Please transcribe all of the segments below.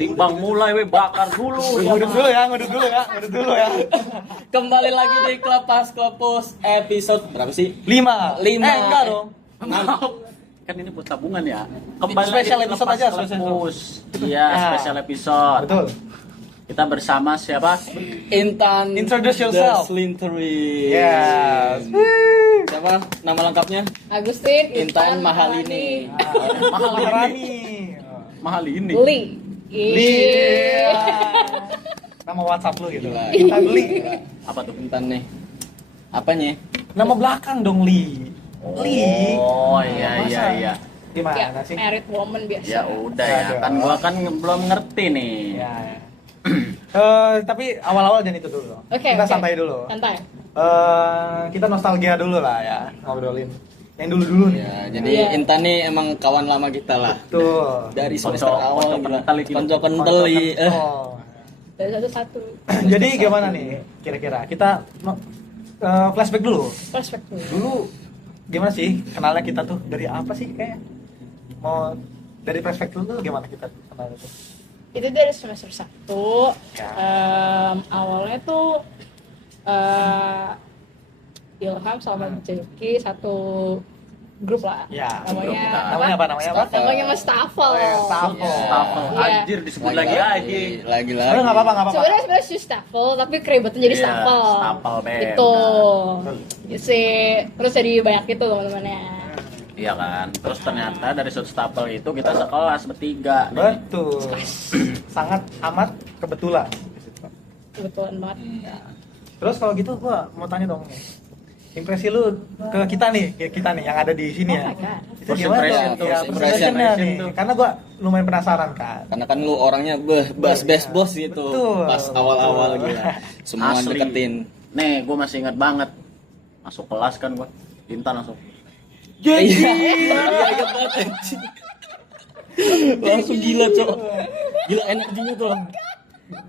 Timbang mulai bakar dulu. Ngudut dulu ya. Kembali lagi di Klepas Klepus episode berapa sih? 5. Enggak dong. Kan ini buat tabungan ya. Kembali Special lagi di episode Lepas aja, Klepus. Iya, Ya. special episode. Betul. Kita bersama siapa? Intan Introduce yourself. The Slytherin. Yes. Siapa nama lengkapnya? Agustin Intan Mahalini. Maharani. Mahal ini. Li. Iya. Nama WhatsApp lu gitu. Gila. Intan Li. Apa tuh? Intan nih. Apanya? Nama belakang dong Li. Li. Oh iya Masa? iya iya. Gimana Ya, sih? married woman biasa. Ya udah ya, Aduh. kan gua kan belum ngerti nih. Ya. Tapi awal-awal jangan itu dulu. Oke, Kita oke. santai dulu. Santai. Kita nostalgia dulu lah ya, ngobrolin. Yang dulu nih. Ya, jadi Iya. Intan nih emang kawan lama kita lah. Tuh. Dari semester Konco- awal konco gila. kental itu. Konco kental Oh. Dari satu-satu. Jadi gimana nih kira-kira? Kita flashback dulu. Perspektif. Dulu gimana sih kenalnya kita tuh dari apa sih kayak? Mau dari perspektif dulu gimana kita kenal itu? Itu dari semester 1. Ya. Awalnya tuh Ilham sama Jeki satu grup lah. Ya, Namanya namanya apa? Namanya apa? Namanya Mas Tafel. Oh, ya, Tafel. Stafel. Iya. Anjir disebut lagi lagi. Lagi. Oh, nggak apa-apa. Sebenarnya sih Stafel, tapi keribetan jadi Iya, Stafel. Stafel, Beb. Itu. Betul. Si terus jadi banyak gitu teman-temannya. Iya kan. Terus ternyata dari sudut stapel itu kita sekelas bertiga. nih. Betul. Sangat amat kebetulan. Kebetulan banget. Terus kalau gitu gua mau tanya dong nih. Impresi lu ke kita nih yang ada di sini ya. Oh my God. Itu First gimana impression tuh? tuh, Ya, first first impression-nya impression nih. tuh. Karena gua lumayan penasaran kan. Karena kan lu orangnya bos gitu. Betul. Pas awal-awal Betul. gila. Semua Asli. deketin. Nih, gue masih ingat banget. Masuk kelas kan gue. Intan langsung. Iya, ingat banget anjing. Langsung gila, Cok. Gila energinya tuh.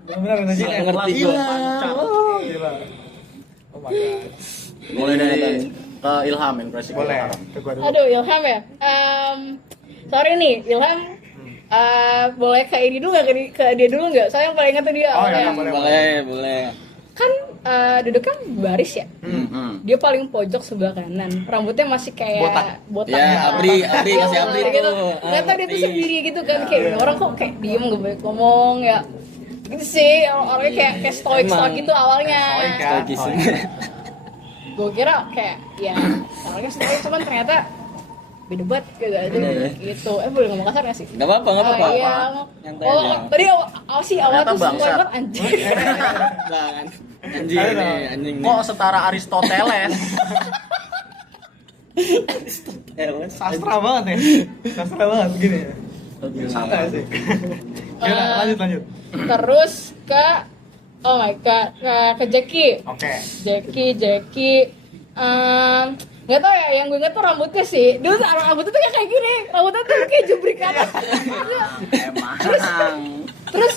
Benar-benar energi. Nggak ngerti Kelas gua. lancar. Oh, gila. Oh my god. Mulai dari ke Ilham, impresi ke Boleh. Ilham. Ke gua dulu. Aduh, Ilham ya. Sorry nih, Ilham. Boleh ke ini dulu nggak ke dia dulu nggak? Saya yang paling ingat tuh dia. Oh, ya, awalnya. Boleh. Kan duduknya baris ya. Hmm. Dia paling pojok sebelah kanan. Rambutnya masih kayak botak. Ya, Abri kasih Abri gitu. tuh. Nggak tahu dia tuh Abri. sendiri gitu kan, kayak "Ini orang kok kayak diem nggak banyak ngomong ya. Gitu sih, orangnya kayak stoik Emang. gitu awalnya. Stoik ya. Stoikis. Oh, iya. Gue kira kayak ya orangnya stoik, cuman ternyata beda banget gitu aja gitu. Boleh ngomong kasar nggak sih? Enggak apa-apa, enggak apa-apa. Iya. Nyantai Oh, aja. tadi awal sih awal Ternyata tuh semua bangsat. banget anjing. Jangan. Anjing Ayo nih, dong. anjing nih. Kok setara Aristoteles? Sastra banget ya. Sastra banget gini ya. Santai sih. Gimana? Lanjut. Terus ke oh my god, ke Jeki. Oke. Jeki nggak tau ya, yang gue ingat tuh rambutnya sih. Dulu tuh rambutnya tuh kayak gini, rambutnya tuh kayak jubrik ke atas. Emang. Terus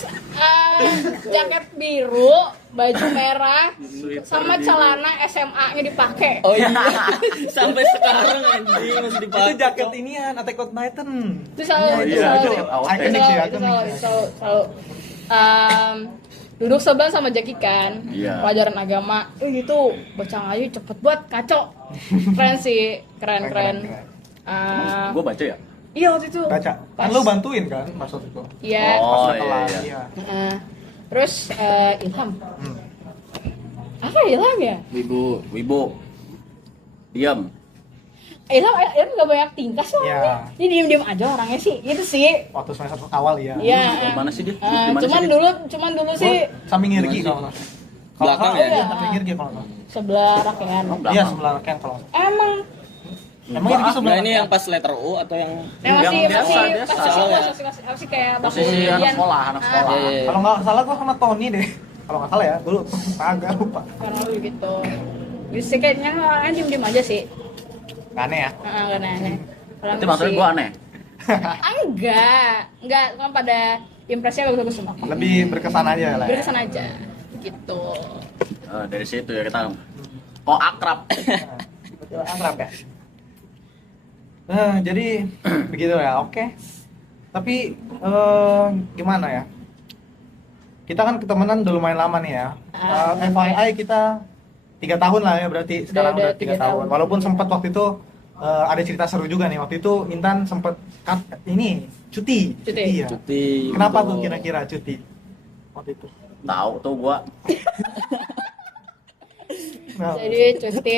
jaket biru, baju merah, sama celana SMA-nya dipakai. Oh iya. Sampai sekarang anjing masih dipakai. Itu jaket inian Attack on Titan. Itu selalu, Oh, itu iya, selalu, itu itu ikonik sih, selalu, itu ikonik. selalu. Duduk sebelah sama Jeki kan, Iya. pelajaran agama. Gitu, baca ngaji cepet banget, kacau. Keren sih, keren. Gue baca ya? Iya waktu itu. Baca. Kan Pas- lu bantuin kan maksud itu. Iya. Oh, Pas setelah, iya. iya. Terus Ilham. Hmm. Apa Ilham ya? Wibu. Diam. Ilham nggak banyak tingkah sih Iya. orangnya. Dia diem-diem aja orangnya sih. Gitu sih. Waktu semester awal ya. Iya. Di mana sih dia? Di mana Cuman sih dia? dulu sih Samping Irgi Gimana kalau nggak salah. Kalau Belakang nggak ya? salah, iya, samping Irgi kalau nggak salah. sebelah rakyat. Oh, Iya, belakang. sebelah Ken kalau nggak salah. Emang Emang Irgi sebelah Nah, ini Ken? yang pas letter U atau yang Yang masih biasa. masih kayak Posisi anak Ian. sekolah, anak sekolah. Iya, iya. Kalau nggak salah gua sama Tony deh. Kalau nggak salah ya, dulu agak lupa. Karena lu gitu. Bisa kayaknya orangnya diem-diem aja sih. Nggak aneh ya. Gak aneh. Itu maksudnya gue aneh. Enggak kan pada impresinya bagus-bagus semua. Lebih berkesan aja lah. Ya. Berkesan aja gitu. Dari situ ya kita kok akrab. Betul, akrab ya. Nah, jadi begitu ya. Oke. Tapi gimana ya? kita kan ketemenan udah lumayan lama nih ya. FYI kita 3 tahun lah ya berarti. Sekarang Udah udah 3 tahun. Walaupun sempat waktu itu ada cerita seru juga nih. Waktu itu Intan sempat cuti ya. Cuti. Kenapa tuh kira-kira cuti waktu itu? Tahu tuh gua. Nah, Jadi cuti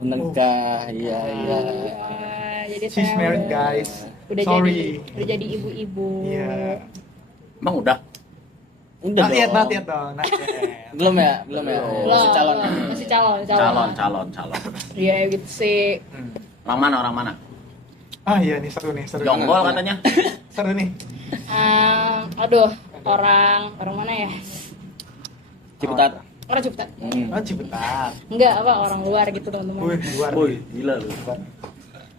menikah. Iya. Jadi she's saya married guys. udah Sorry. jadi ibu-ibu. Iya. Emang udah? Udah Not yet dong. dong. Not yet. Belum ya? Belum, Masih calon. masih calon. Calon. Iya gitu sih. Orang mana? Ah iya nih seru nih. Jonggol katanya. Seru nih. Aduh, orang mana ya? Ciputat. Orang Ciputat. Oh Ciputat. Enggak, apa orang luar gitu teman-teman. Wih, luar. Woi, gila lu.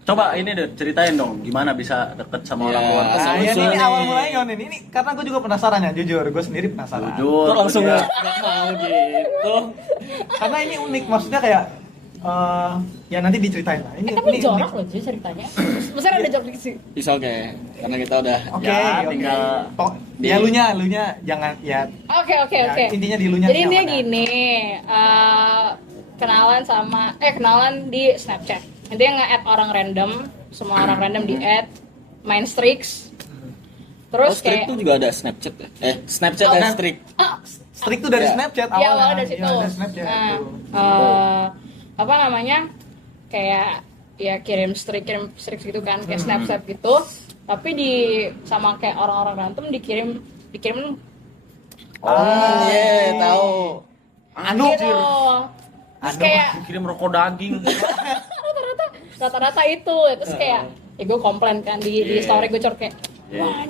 Coba ini deh ceritain dong gimana bisa deket sama orang Ya. luar. Nah, Lucu ini nih. awal mulanya ini karena gue juga penasaran ya, jujur, gue sendiri penasaran. Jujur. Kok langsung dia. nggak mau gitu? Karena ini unik, maksudnya kayak ya nanti diceritain lah. Ini Tapi ini jorok unik. loh jadi ceritanya. Maksudnya ada jorok sih. Is oke. Karena kita udah Oke, Ya, oke. tinggal- Ya lunya jangan ya. Oke. Ya, intinya di lunya Jadi siapa, intinya kan? gini, kenalan di Snapchat. Intinya nge-add orang random, semua orang random di add, main streaks. Terus Streak kayak tuh juga ada Snapchat ya? Snapchat Oh, ada Snap- streak. Strik tuh dari Ya. Snapchat ya awalnya. awalnya dari situ. Iya, dari Snapchat. Nah, tuh. apa namanya? Kayak ya kirim streak gitu kan, kayak Snapchat gitu. Tapi sama kayak orang-orang random dikirim Tahu. Anu, gitu. Terus Anu. kayak Kirim rokok daging. rata-rata itu terus kayak ya gue komplain kan di story gue kayak Yeah. wah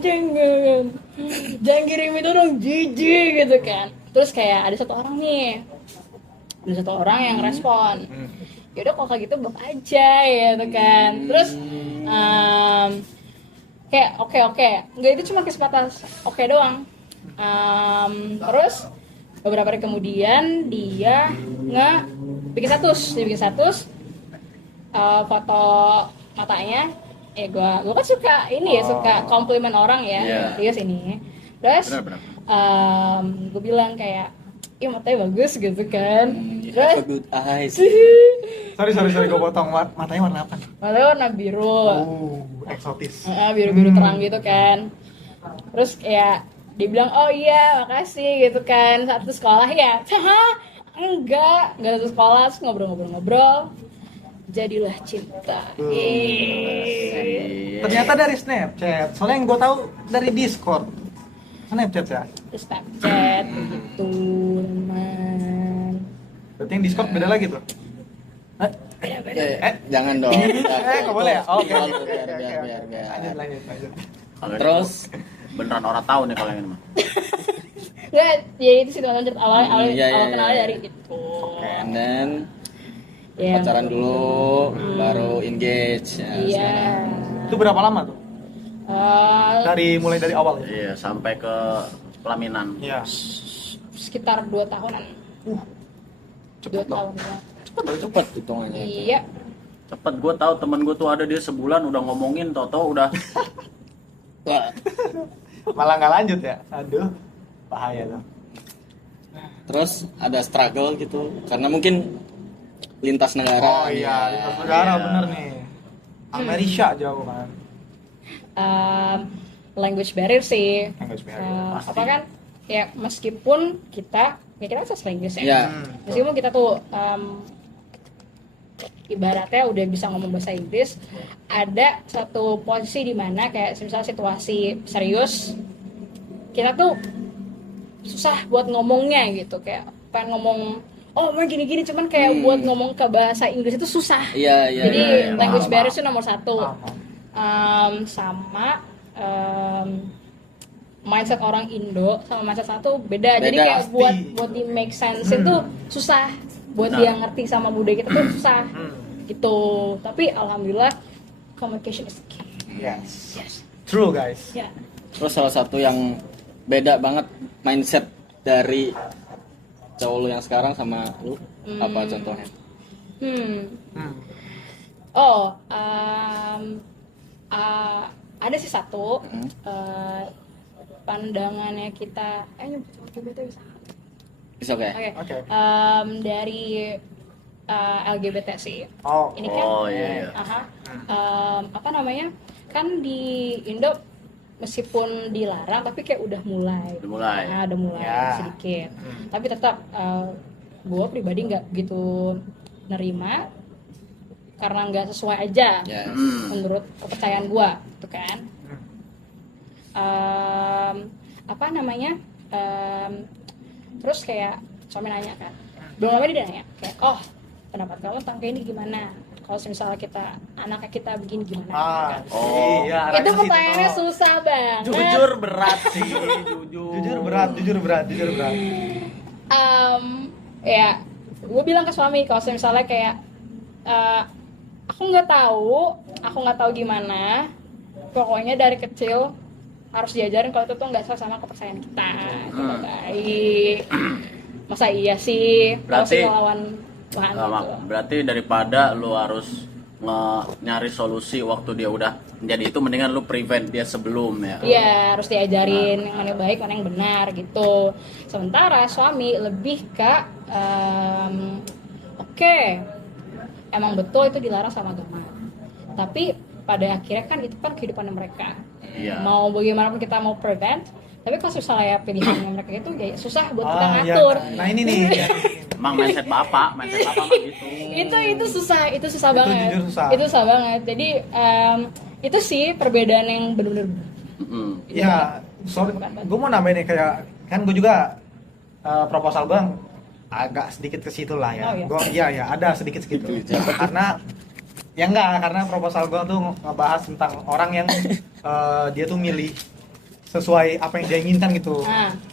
jangan kirim itu dong jijik gitu kan. Terus kayak ada satu orang yang respon, yaudah kalau kayak gitu blok aja gitu kan. Terus kayak oke nggak, itu cuma kesempatan oke doang. Terus beberapa hari kemudian dia bikin status foto matanya. Gue kan suka suka komplimen orang ya. Iya. Serius ini. Terus Benar. gue bilang kayak ih matanya bagus gitu kan. You have a Terus good eyes. sorry gue potong. Matanya warna apa? matanya warna biru. Eksotis. Biru-biru terang gitu kan. Terus kayak dia bilang oh iya makasih gitu kan, satu sekolah ya. enggak satu sekolah. Terus ngobrol jadilah cinta. Ternyata dari Snapchat. Soalnya yang gue tahu dari Discord. Snapchat ya. Snapchat gitu teman. Berarti yang Discord beda lagi tuh. Jangan dong. Nggak boleh ya? Oke. Biar. Lanjut. Kalau Terus beneran orang tahu nih kalau yang ini mah. Enggak, ya itu sih teman-teman awal Iya. kenalnya dari itu. and then Ya. pacaran dulu, baru engage. Ya, Iya. Itu berapa lama tuh? Mulai dari awal ya? Iya, sampai ke pelaminan. Iya. Sekitar 2 tahunan. 2 tahun ya. Cepet hitungannya itu. Iya. Cepet, gue tahu temen gue tuh ada dia sebulan udah ngomongin, tau udah. Wah, Malah nggak lanjut ya? Aduh, bahaya tuh. terus ada struggle gitu karena mungkin lintas negara. Oh iya, lintas negara Iya. bener nih. Amerika jauh kan. Language barrier sih. Language barrier, pasti. Apa kan? Ya meskipun kita bahasa Inggris ya. Ya. Meskipun kita tuh ibaratnya udah bisa ngomong bahasa Inggris, ada satu posisi di mana kayak misalnya situasi serius, kita tuh susah buat ngomongnya gitu, kayak pengen ngomong mau gini-gini, cuman kayak buat ngomong ke bahasa Inggris itu susah. Iya. Jadi iya, language paham, barrier itu nomor 1. Paham. Mindset orang Indo sama mindset satu beda. Jadi Beda, kayak pasti. buat di make sense itu susah, buat dia ngerti sama budaya kita tuh susah gitu. Tapi alhamdulillah communication is key. Yes. Yes. True guys. Ya. Terus salah satu yang beda banget mindset dari cowok lu yang sekarang sama lu apa contohnya? Ada sih satu. pandangannya kita nyebut LGBT bisa. Bisa oke. Oke. Oke. Dari LGBT sih. Oh. Ini kan Oh, iya. apa namanya? Kan di Indo meskipun dilarang tapi kayak udah mulai. Nah, udah mulai Ya. sedikit. Tapi tetap gue pribadi nggak gitu nerima karena nggak sesuai aja Yes. menurut kepercayaan gue, gitu kan. Apa namanya? Terus kayak suami nanya kan, belum lama dia nanya kayak, oh pendapat kamu tentang kayak ini gimana? Kalau misalnya anaknya kita begini gimana? Kan? Oh. Iya, Itu pertanyaannya susah banget. Jujur berat sih, Jujur berat. Ya, gue bilang ke suami kalau misalnya kayak aku nggak tahu gimana. Pokoknya dari kecil harus diajarin kalau itu tuh nggak sama kepercayaan kita. Itu nggak baik. Masa iya sih? Berarti- kalau ngelawan Tuhan gitu. Berarti daripada lu harus nyari solusi waktu dia udah menjadi itu, mendingan lu prevent dia sebelum ya. Iya, harus diajarin yang mana yang baik, mana yang benar gitu. Sementara suami lebih ke oke, emang betul itu dilarang sama agama. Tapi pada akhirnya kan itu kan kehidupan mereka. Iya. Mau bagaimanapun kita mau prevent, tapi kalau misalnya pilihannya mereka itu ya susah buat kita Iya. ngatur. Nah ini nih. Emang mindset bapak mah gitu. itu susah banget. jujur susah. Itu susah banget. Jadi itu sih perbedaan yang benar-benar Ya, sorry, gue mau nambahin nih kayak kan gue juga proposal gue agak sedikit ke situ lah ya. Oh, iya. Gue iya ada sedikit segitu. Karena proposal gue tuh ngebahas tentang orang yang dia tuh milih sesuai apa yang dia inginkan gitu,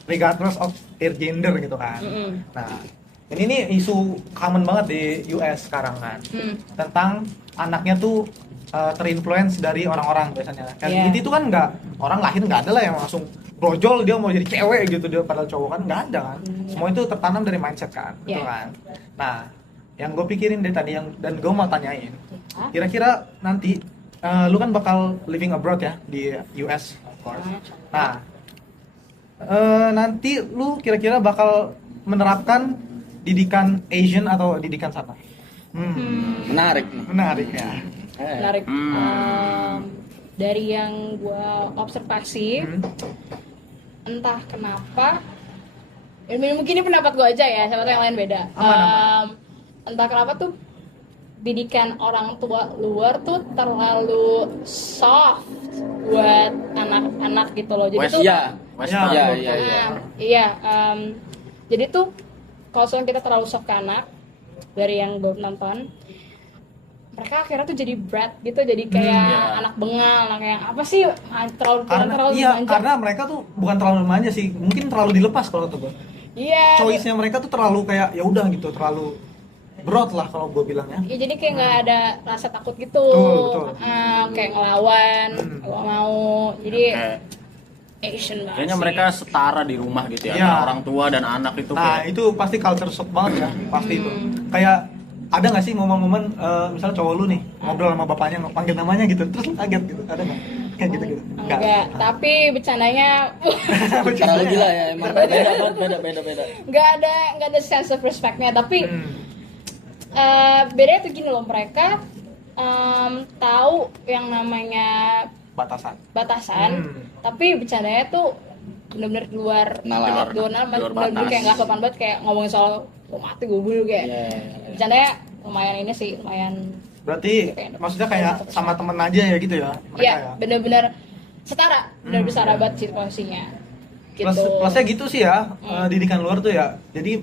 regardless of their gender gitu kan. Nah, ini nih isu common banget di US sekarang kan, tentang anaknya tuh terinfluence dari orang-orang biasanya. LGBT itu kan nggak, orang lahir nggak ada lah yang langsung brojol dia mau jadi cewek gitu, dia padahal cowok kan nggak ada kan. Semua itu tertanam dari mindset kan, gitu kan. Nah, yang gue pikirin dari tadi dan gue mau tanyain, kira-kira nanti lu kan bakal living abroad ya di US, of course. Nah, nanti lu kira-kira bakal menerapkan didikan Asian atau didikan sana? Menarik. Menarik ya. Menarik. Dari yang gue observasi, entah kenapa, mungkin ini pendapat gue aja ya, siapa tahu yang lain beda. Entah kenapa tuh didikan orang tua luar tuh terlalu soft buat anak-anak gitu loh. Jadi tuh iya, jadi tuh kalau soalnya kita terlalu soft ke anak, dari yang gue nonton, mereka akhirnya tuh jadi brat gitu, jadi kayak anak bengal, anak yang apa sih, terlalu manja. Karena mereka tuh bukan terlalu manja sih, mungkin terlalu dilepas kalau kata gue. Iya. Choice-nya mereka tuh terlalu kayak ya udah gitu, terlalu broad lah kalau gue bilangnya. Ya jadi kayak nggak ada rasa takut gitu. Betul. Kayak ngelawan, gak mau. Jadi Asian banget. Kayaknya sih. mereka setara di rumah gitu ya, Iya. antara orang tua dan anak itu. Nah, kayak itu pasti culture shock banget ya, pasti itu. Kayak ada nggak sih momen-momen misalnya cowok lu nih ngobrol sama bapaknya panggil namanya gitu, terus lu kaget gitu, ada nggak? Kayak gitu. Enggak, tapi bercandanya Terlalu gila ya emang. Beda. nggak ada sense of respect-nya, tapi bedanya tuh gini loh, mereka tahu yang namanya batasan, tapi bercandanya tuh bener-bener di luar Nalar. bener-bener batas. kayak nggak sopan banget, kayak ngomongin soal gue mati gue bunuh kayak bercandanya lumayan ini sih, lumayan. Berarti maksudnya kayak sama temen aja ya gitu ya mereka Iya, ya. bener-bener setara, bener-bener setara banget situasinya. Gitu. Plusnya gitu sih ya, didikan luar tuh ya. Jadi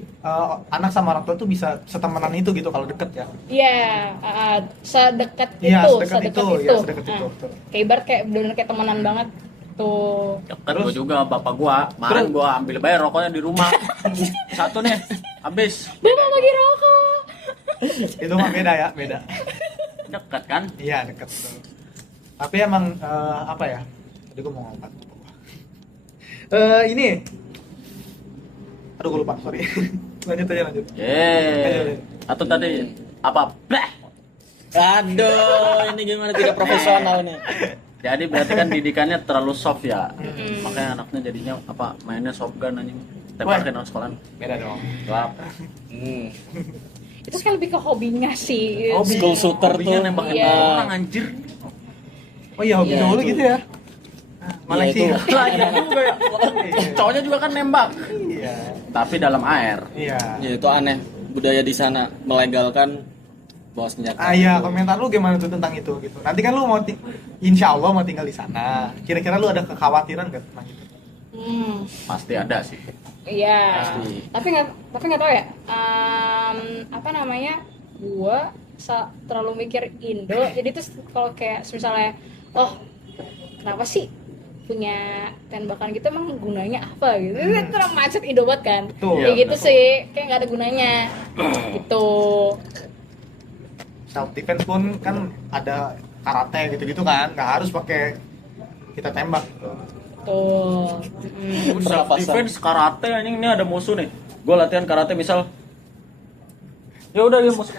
anak sama orang tua tuh bisa setemenan itu gitu kalau deket ya. Iya, sedekat Iya, itu, sedekat itu. Nah, Betul. kayak ibarat kayak bener-bener kayak temenan banget tuh. deket gue juga sama bapak gua. Kemarin gua ambil bayar rokoknya di rumah. Satu nih, habis. Bapak lagi rokok. Itu mah beda. Deket kan? Iya, deket tuh. Tapi emang apa ya? Tadi gue mau ngomong. Ini. Aduh, gue lupa, sorry. lanjut aja. Atau tadi apa? Bleh. Aduh, ini gimana tidak profesional nih. Jadi berarti kan didikannya terlalu soft ya. makanya anaknya jadinya apa mainnya shotgun anjing tembakin orang sekolah. Beda dong. Gelap. Itu kan lebih ke hobinya sih. Hobi. School shooter Hobinya tuh. nembakin Iya. orang anjir. Oh iya, hobi Iya, cowok lu itu. gitu ya. Malah Iya, sih. itu. Lah iya juga ya. Cowoknya juga kan nembak. Iya. Tapi dalam air. Iya. Ya itu aneh budaya di sana melegalkan bawa senjata. Iya, komentar lu gimana tuh tentang itu gitu. Nanti kan lu mau insya Allah mau tinggal di sana. Kira-kira lu ada kekhawatiran gak tentang itu? Pasti ada sih. Iya. Pasti. Tapi nggak tahu ya. Apa namanya? Gua terlalu mikir Indo. Jadi tuh kalau kayak misalnya, oh kenapa sih punya tembakan gitu emang gunanya apa gitu? Itu terlalu macet Indo banget kan. Betul. Kayak Iya, gitu betul. sih. Kayak nggak ada gunanya. Gitu. Self defense pun kan ada karate gitu-gitu kan, nggak harus pakai kita tembak gitu. Tuh. Self defense karate anjing, ini ada musuh nih. Gue latihan karate misal. Ya udah dia musuh.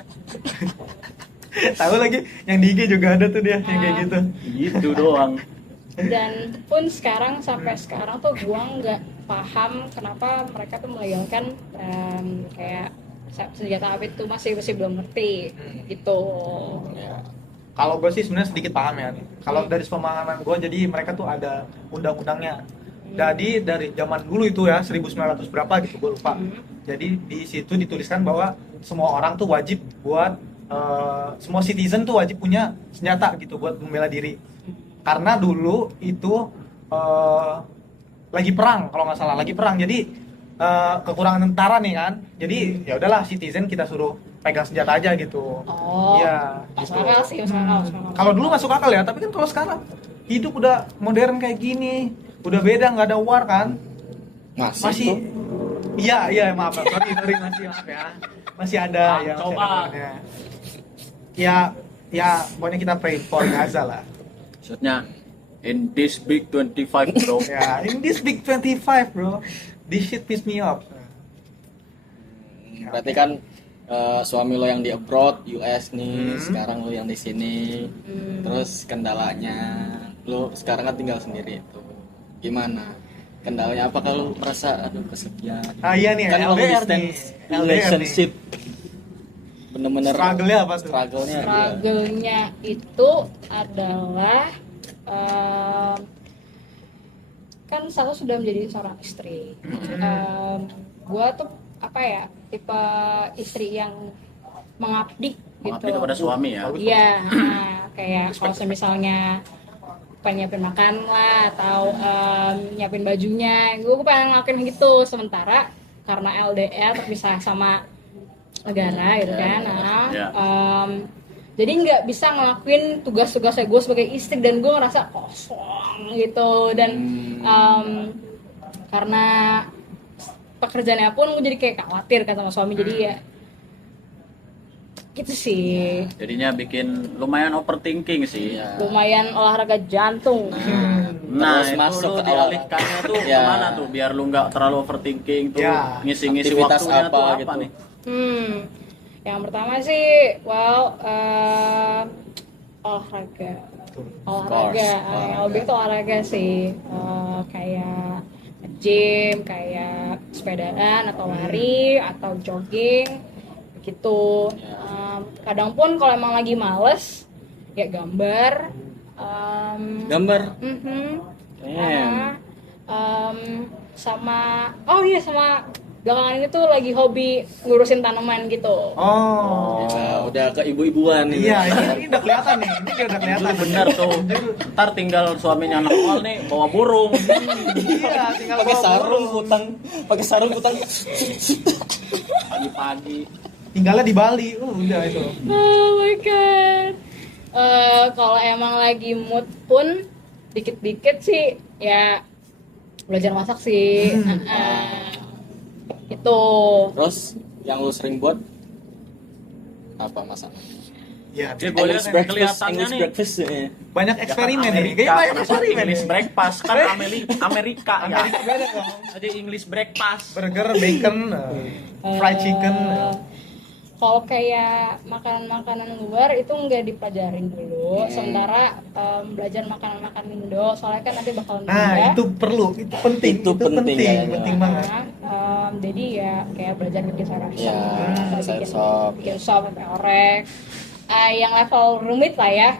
Tahu lagi yang di IG juga ada tuh dia yang kayak gitu. Gitu doang. Dan pun sampai sekarang tuh gua nggak paham kenapa mereka tuh melegalkan kayak senjata api itu masih belum ngerti gitu. Ya. Kalau gue sih sebenarnya sedikit paham ya. Kalau dari pemahaman gue, jadi mereka tuh ada undang-undangnya. Jadi dari zaman dulu itu ya 1900 berapa gitu gue lupa. Jadi di situ dituliskan bahwa semua orang tuh wajib buat semua citizen tuh wajib punya senjata gitu buat membela diri. Karena dulu itu lagi perang kalau nggak salah, lagi perang. Jadi kekurangan tentara nih kan. Jadi ya udahlah citizen kita suruh pegang senjata aja gitu. Oh. Iya. Masuk akal sih, masuk akal. Kalau dulu masuk akal ya, tapi kan kalau sekarang hidup udah modern kayak gini, udah beda, nggak ada war kan? Masih. tuh. Iya maaf sorry maaf ya, masih ada ya. Masih Coba. ada warnya. Ya pokoknya kita pray for Gaza lah. Maksudnya in this big 25 bro. Ya in this big 25 bro, this shit piss me off. Berarti kan suami lo yang di abroad US nih, sekarang lo yang di sini. Terus kendalanya lo sekarang kan tinggal sendiri itu. Gimana? Kendalanya apa kalau merasa aduh kesepian? Iya nih, Kan long LDR distance nih. relationship. Bener-bener Struggle-nya apa tuh? Struggle-nya. iya. Struggle-nya itu adalah kan saya sudah menjadi seorang istri. Gua tuh apa ya, tipe istri yang mengabdi Mengabdi gitu. kepada suami ya. Iya, nah, kayak kalau misalnya penyiapin makan lah atau nyiapin bajunya, gue pengen ngelakuin gitu. Sementara karena LDR terpisah sama negara gitu kan, nah, Ya. jadi nggak bisa ngelakuin tugas-tugasnya gue sebagai istri dan gue ngerasa kosong gitu. Dan karena pekerjaannya pun gue jadi kayak khawatir kan sama suami, jadi ya gitu sih. Jadinya bikin lumayan overthinking sih. Iya. Lumayan olahraga jantung. Nah, Terus itu masuk lu ke dialihkannya tuh Ya. kemana tuh biar lu nggak terlalu overthinking tuh, Ya. ngisi-ngisi Aktivitas waktunya apa tuh apa gitu. nih? Yang pertama sih, olahraga. Olahraga, yang lebih tuh olahraga sih. Kayak gym, kayak sepedaan atau lari atau jogging gitu. Kadang pun kalau emang lagi males, ya gambar. Gambar. Sama belakangan ini tuh lagi hobi ngurusin tanaman gitu. Oh. Gila, udah ke ibu-ibuan nih. Iya, ini udah kelihatan nih. Ini dia udah kelihatan. Bener tuh. Ntar tinggal suaminya nongol nih bawa burung. Iya, tinggal Pakai bawa sarung burung. hutang. Pagi-pagi. Tinggalnya di Bali. Udah itu. Oh my god. Kalau emang lagi mood pun dikit-dikit sih ya belajar masak sih. Itu. Terus yang lu sering buat apa masak? Ya, Dia gue lihat kelihatannya English nih. breakfast. banyak eksperimen nih. Amerika, Kayaknya banyak kenapa eksperimen English nih. breakfast kan Amerika ya. Amerika beda dong. Jadi English breakfast. Burger, bacon, fried chicken. Kalau kayak makanan-makanan luar itu nggak dipelajarin dulu, sementara belajar makanan-makanan Indo, soalnya kan nanti bakal Nah, itu perlu, itu penting, Itu penting kayaknya. penting banget. Jadi ya kayak belajar bikin sayur asam, Ya, atau sayur sop. bikin sop, sampai orek. Yang level rumit lah ya,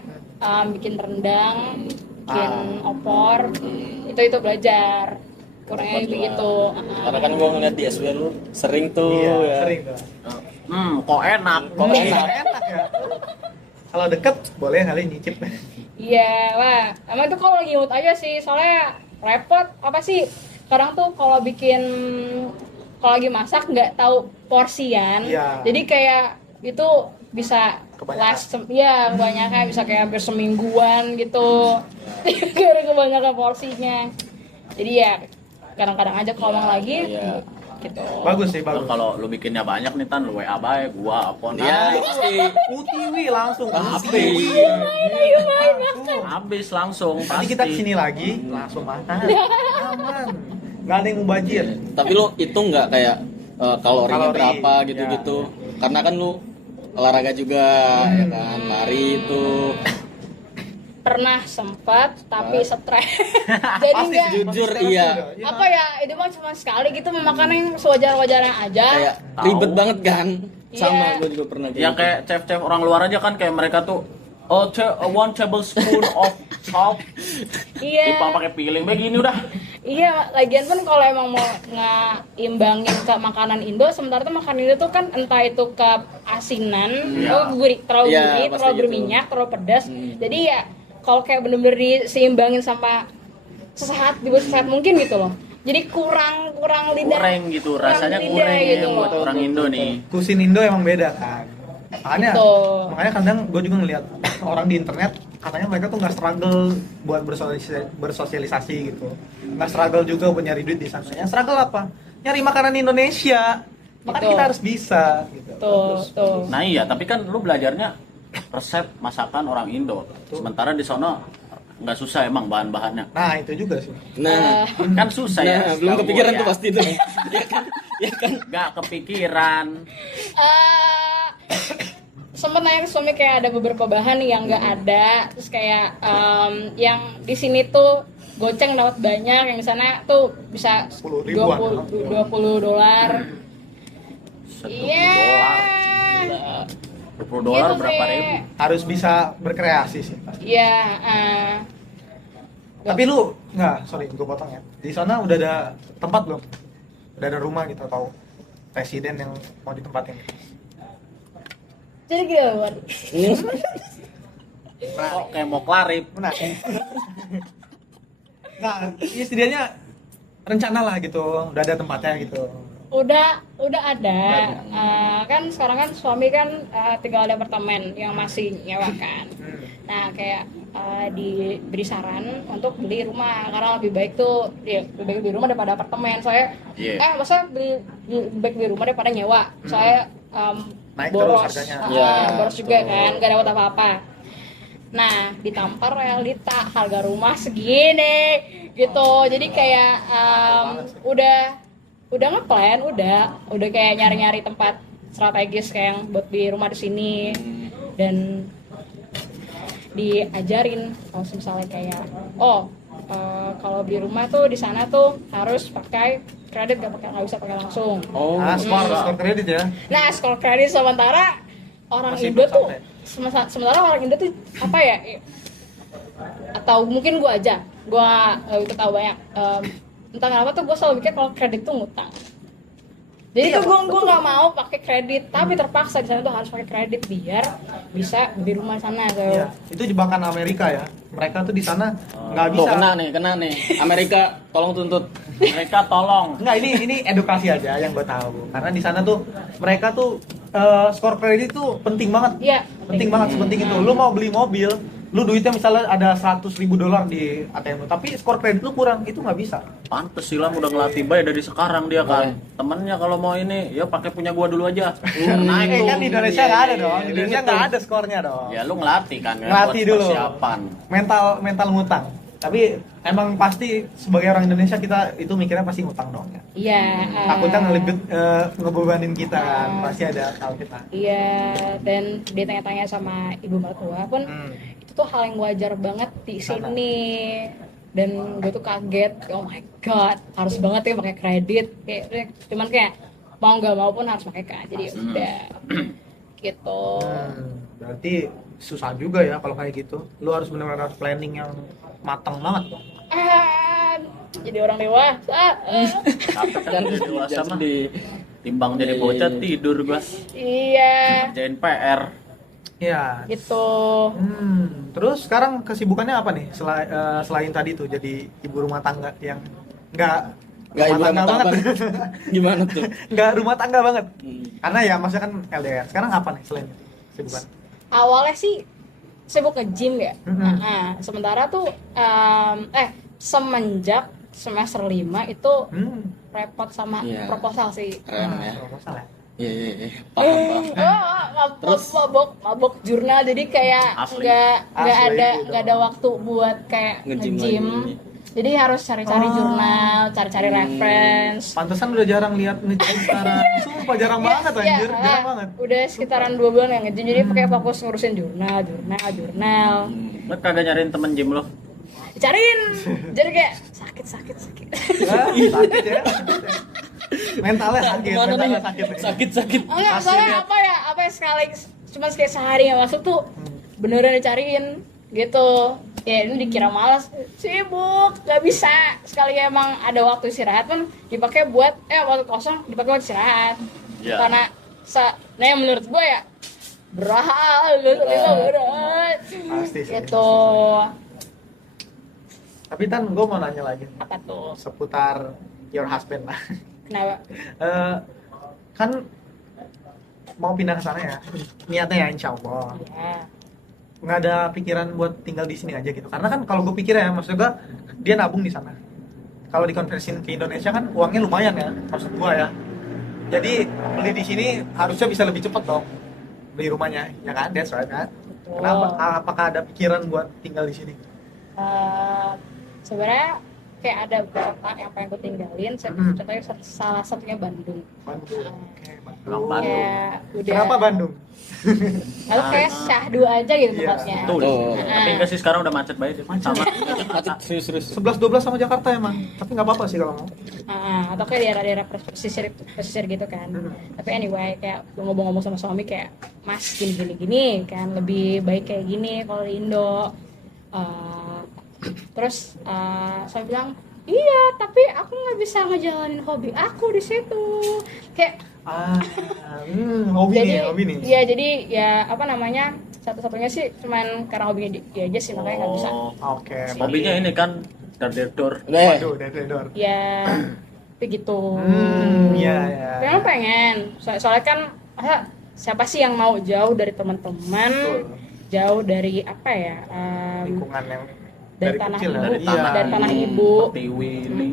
bikin rendang, bikin opor, itu belajar. Kurangnya Opor juga. begitu. Karena kan gua ngeliat di SW lu sering tuh Iya, ya. sering tuh. Kok enak. Kok enak. Enak ya. Kalau deket boleh kali nyicip. Iya, wah, emang itu kalau lagi mood aja sih, soalnya repot apa sih? Kadang tuh kalau lagi masak nggak tahu porsian, Iya. jadi kayak itu bisa Kebanyakan. kebanyakan bisa kayak hampir semingguan gitu, karena kebanyakan porsinya. Jadi ya kadang-kadang aja kalau mau lagi, Iya. gitu. Bagus sih, bagus. Kalau lu bikinnya banyak nih Tan, lu WA bae gua apa Ya, pasti. UTW langsung. Habis. habis langsung Nanti pasti. kita kesini lagi, langsung makan. Aman. Nggak ada yang mubazir. Tapi lu itu nggak kayak kalorinya Kalori, berapa gitu-gitu? Karena kan lu olahraga juga, ya kan, lari itu. Pernah sempat tapi stres. Jadi Pasti nggak jujur, konsisten iya. juga. apa ya, itu mah cuma sekali gitu, memakan yang sewajar-wajarnya aja. Kayak Tahu. ribet banget kan? Sama Iya. gue juga pernah Yang gitu. kayak chef-chef orang luar aja kan, kayak mereka tuh 1 tablespoon of salt Iya. dipang pakai piring begini udah. Iya, lagian pun kalau emang mau ngeimbangin ke makanan Indo, sementara tuh makanan Indo tuh kan entah itu ke asinan, Iya. terlalu Iya, gurih, pasti terlalu gitu. berminyak, terlalu pedas. Jadi ya kalau kayak bener-bener diseimbangin sama dibuat sesehat mungkin gitu loh. Jadi kurang lidah. Kurang gitu, rasanya lidah kurang ya gitu. buat orang Indo nih. Kusin Indo emang beda kan. Makanya, Betul. makanya kadang gue juga ngeliat orang di internet, katanya mereka tuh nggak struggle buat bersosialisasi gitu, nggak struggle juga buat nyari duit di sana. Yang struggle apa? Nyari makanan Indonesia. Makanya Betul. kita harus bisa. Gitu. Tuh. Nah iya, tapi kan lu belajarnya resep masakan orang Indo. Sementara di sono nggak susah emang bahan-bahannya. Nah itu juga sih. Nah, Kan susah ya. nah, belum setahu kepikiran gua tuh ya. pasti tuh. Ya kan? Ya kan? Nggak kepikiran. Sempet nanya ke suami kayak ada beberapa bahan yang nggak ada, terus kayak yang di sini tuh goceng dapat banyak, yang di sana tuh bisa 10 ribuan. $20. Iya. $20 Gitu berapa sih. ribu? Harus bisa berkreasi sih. Iya. Tapi lu sorry gue potong ya. Di sana udah ada tempat belum? Udah ada rumah gitu atau presiden yang mau ditempatin? Jadi gimana? Kok kayak mau klarip. Nah, ya setidaknya rencana lah gitu, udah ada tempatnya gitu. Udah ada. Kan sekarang kan suami kan tinggal di apartemen yang masih nyewa kan. Nah kayak diberi saran untuk beli rumah, karena lebih baik tuh lebih baik beli rumah daripada apartemen. Soalnya masa lebih baik beli rumah daripada nyewa. Soalnya Naik boros, terus harganya. boros juga kan, gak dapat apa-apa. Nah, ditampar realita harga rumah segini gitu. Jadi kayak udah ngeplan, udah kayak nyari-nyari tempat strategis kayak yang buat beli rumah di sini, dan diajarin kalau misalnya kayak kalau beli rumah tuh di sana tuh harus pakai kredit, nggak bisa pakai langsung. Skor kredit ya. Nah, skor kredit sementara orang Masih Indo belum tuh sampai. sementara orang Indo tuh apa ya? Atau mungkin gua nggak itu tahu banyak. Entah kenapa tuh gue selalu mikir kalau kredit tuh ngutang. Jadi Iya, tuh gue nggak mau pakai kredit, tapi terpaksa di sana tuh harus pakai kredit biar bisa beli rumah sana. Iya, itu jebakan Amerika ya. Mereka tuh di sana nggak Tuh, bisa. kena nih. Amerika tolong tuntut. Mereka tolong. Nggak, ini edukasi aja yang gue tahu. Karena di sana tuh mereka tuh skor kredit tuh penting banget. Iya. Penting banget, sepenting itu. Lu mau beli mobil, lu duitnya misalnya ada $100.000 di ATM lu, tapi skor kredit lu kurang, itu nggak bisa. Pantes silam udah ngelatih bay dari sekarang dia kan. Temennya kalau mau ini, ya pakai punya gua dulu aja. Biar naik tuh. Kan di Indonesia Iya, nggak ada iya, dong. iya. Di Indonesia nggak ada skornya dong. Ya lu ngelatih kan, ya, Ngelatih buat dulu. persiapan. Mental ngutang. Tapi emang pasti sebagai orang Indonesia kita itu mikirnya pasti ngutang dong ya. Iya. Takutnya ngebebanin kita kan, pasti ada hal kita. Iya, dan ditanya-tanya sama ibu mertua pun itu tuh hal yang wajar banget di sini. Dan gue tuh kaget, oh my god, harus banget ya pakai kredit. Cuman kayak mau nggak mau pun harus pakai kan. Jadi udah gitu. Berarti susah juga ya kalau kayak gitu. Lu harus benar-benar planning yang matang banget dong. Jadi orang dewasa. Tapi kan jadi dewasa mah timbang jadi bocah tidur gua. Iya. Kerjain PR. Iya. Gitu. Terus sekarang kesibukannya apa nih selain tadi tuh jadi ibu rumah tangga yang nggak ibu rumah tangga banget. Gimana tuh? Nggak rumah tangga banget. Karena ya maksudnya kan LDR. Sekarang apa nih selain itu kesibukan? Awalnya sih sibuk nge-gym ya. Sementara tuh semenjak semester 5 itu repot sama proposal sih. Keren ya. Proposal ya? Iya. Paham. Terus mabok jurnal, jadi kayak Asli. nggak ada waktu buat kayak nge-gym. Jadi harus cari-cari jurnal, cari-cari reference. Pantesan udah jarang lihat nge-gym sekarang. Sumpah jarang banget anjir, jarang banget. Udah sekitaran 2 bulan yang nge-gym, jadi pakai fokus ngurusin jurnal. Lu kagak nyariin temen gym lo? Cariin. Jadi kayak sakit. Sakit ya. Mentalnya sakit. Sakit. Enggak, soalnya apa ya sekali cuma kayak sehari nggak masuk tuh beneran dicariin gitu. Ya ini dikira malas, sibuk, nggak bisa. Sekali emang ada waktu istirahat pun dipakai buat waktu kosong dipakai buat istirahat. Yeah. Karena yang menurut gue ya berat. Pasti sih. Gitu. Tapi Tan, gue mau nanya lagi Apa tuh? seputar your husband lah. Kenapa? Kan mau pindah ke sana ya, niatnya ya insya Allah. Ya. Nggak ada pikiran buat tinggal di sini aja gitu. Karena kan kalau gue pikir ya, maksud gue dia nabung di sana. Kalau dikonversin ke Indonesia kan uangnya lumayan ya, maksud gue ya. Jadi beli di sini harusnya bisa lebih cepat dong beli rumahnya, ya kan? That's right kan? Betul. Kenapa? Apakah ada pikiran buat tinggal di sini? Sebenarnya kayak ada beberapa yang pengen gue tinggalin. Contohnya salah satunya Bandung. Bandung. Oke, Bandung. Orang Bandung. Kayak udah. Kenapa Bandung? Lalu kayak syahdu aja gitu Iya, tempatnya. Tuh. Tuh. Tapi enggak sih sekarang udah macet banget. Sama. Macet serius. 11-12 sama Jakarta emang. Tapi nggak apa-apa sih kalau mau. Atau kayak daerah-daerah pesisir gitu kan. Tapi anyway, kayak gue ngomong-ngomong sama suami kayak, Mas gini kan lebih baik kayak gini kalau di Indo. Terus saya bilang, iya tapi aku nggak bisa ngejalanin hobi aku di situ. Kayak hobi nih. Iya, jadi ya apa namanya, satu-satunya sih cuman karena hobinya dia aja sih, makanya nggak bisa. Oke. Hobinya ini kan door. Waduh, dedor. Ya begitu. Iya. Memang pengen. Soalnya kan siapa sih yang mau jauh dari teman-teman, jauh dari apa ya? Lingkungan yang dari tanah kecil, ibu, dari tanah ibu. Tiwi ini.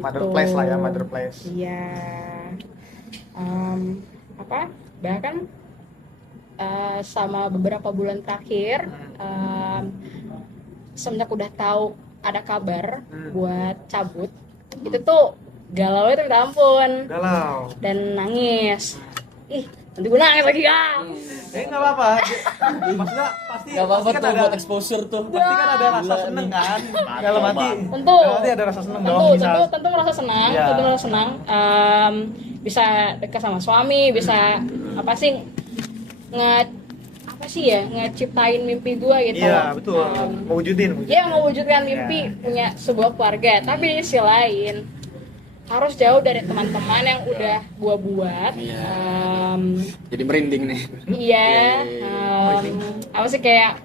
mother place lah ya, mother place. Iya. Bahkan sama beberapa bulan terakhir semenjak udah tahu ada kabar buat cabut, itu tuh galau itu minta ampun. Galau. Dan nangis. Ih, nanti gue nangis lagi ya. Nggak apa-apa. Maksudnya pasti Gak apa-apa kan tuh ada, buat exposure tuh. pasti kan ada rasa seneng kan. Dalam hati. Tentu. Dalam hati ada rasa seneng dong. Tentu merasa senang. Iya. Tentu merasa senang. Bisa dekat sama suami, bisa apa sih ngeciptain mimpi gue gitu. Iya, betul. Mewujudin. Dia mewujudkan mimpi punya sebuah keluarga. Tapi di sisi lain harus jauh dari teman-teman yang udah gua buat. Iya. Jadi merinding nih. Iya. Apa sih kayak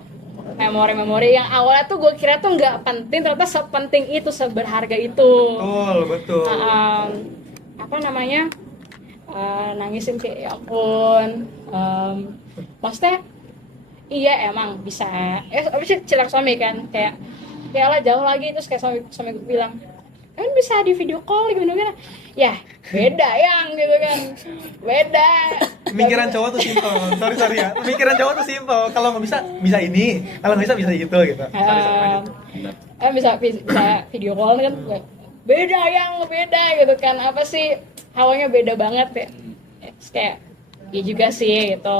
memori-memori yang awalnya tuh gue kira tuh nggak penting, ternyata sepenting itu, seberharga itu. Betul. Apa namanya? Nangisin kayak ya ampun. Maksudnya iya emang bisa. Abis itu cilak suami kan kayak ya lah jauh lagi, terus kayak suami gue bilang, kan bisa di video call gimana ya beda yang gitu kan, beda Pemikiran cowok tuh simple. Sorry ya. Pemikiran cowok tuh simple. Kalau nggak bisa ini, kalau nggak bisa itu gitu. Bisa video call kan beda gitu kan, apa sih hawanya beda banget ya. Terus kayak ya juga sih gitu.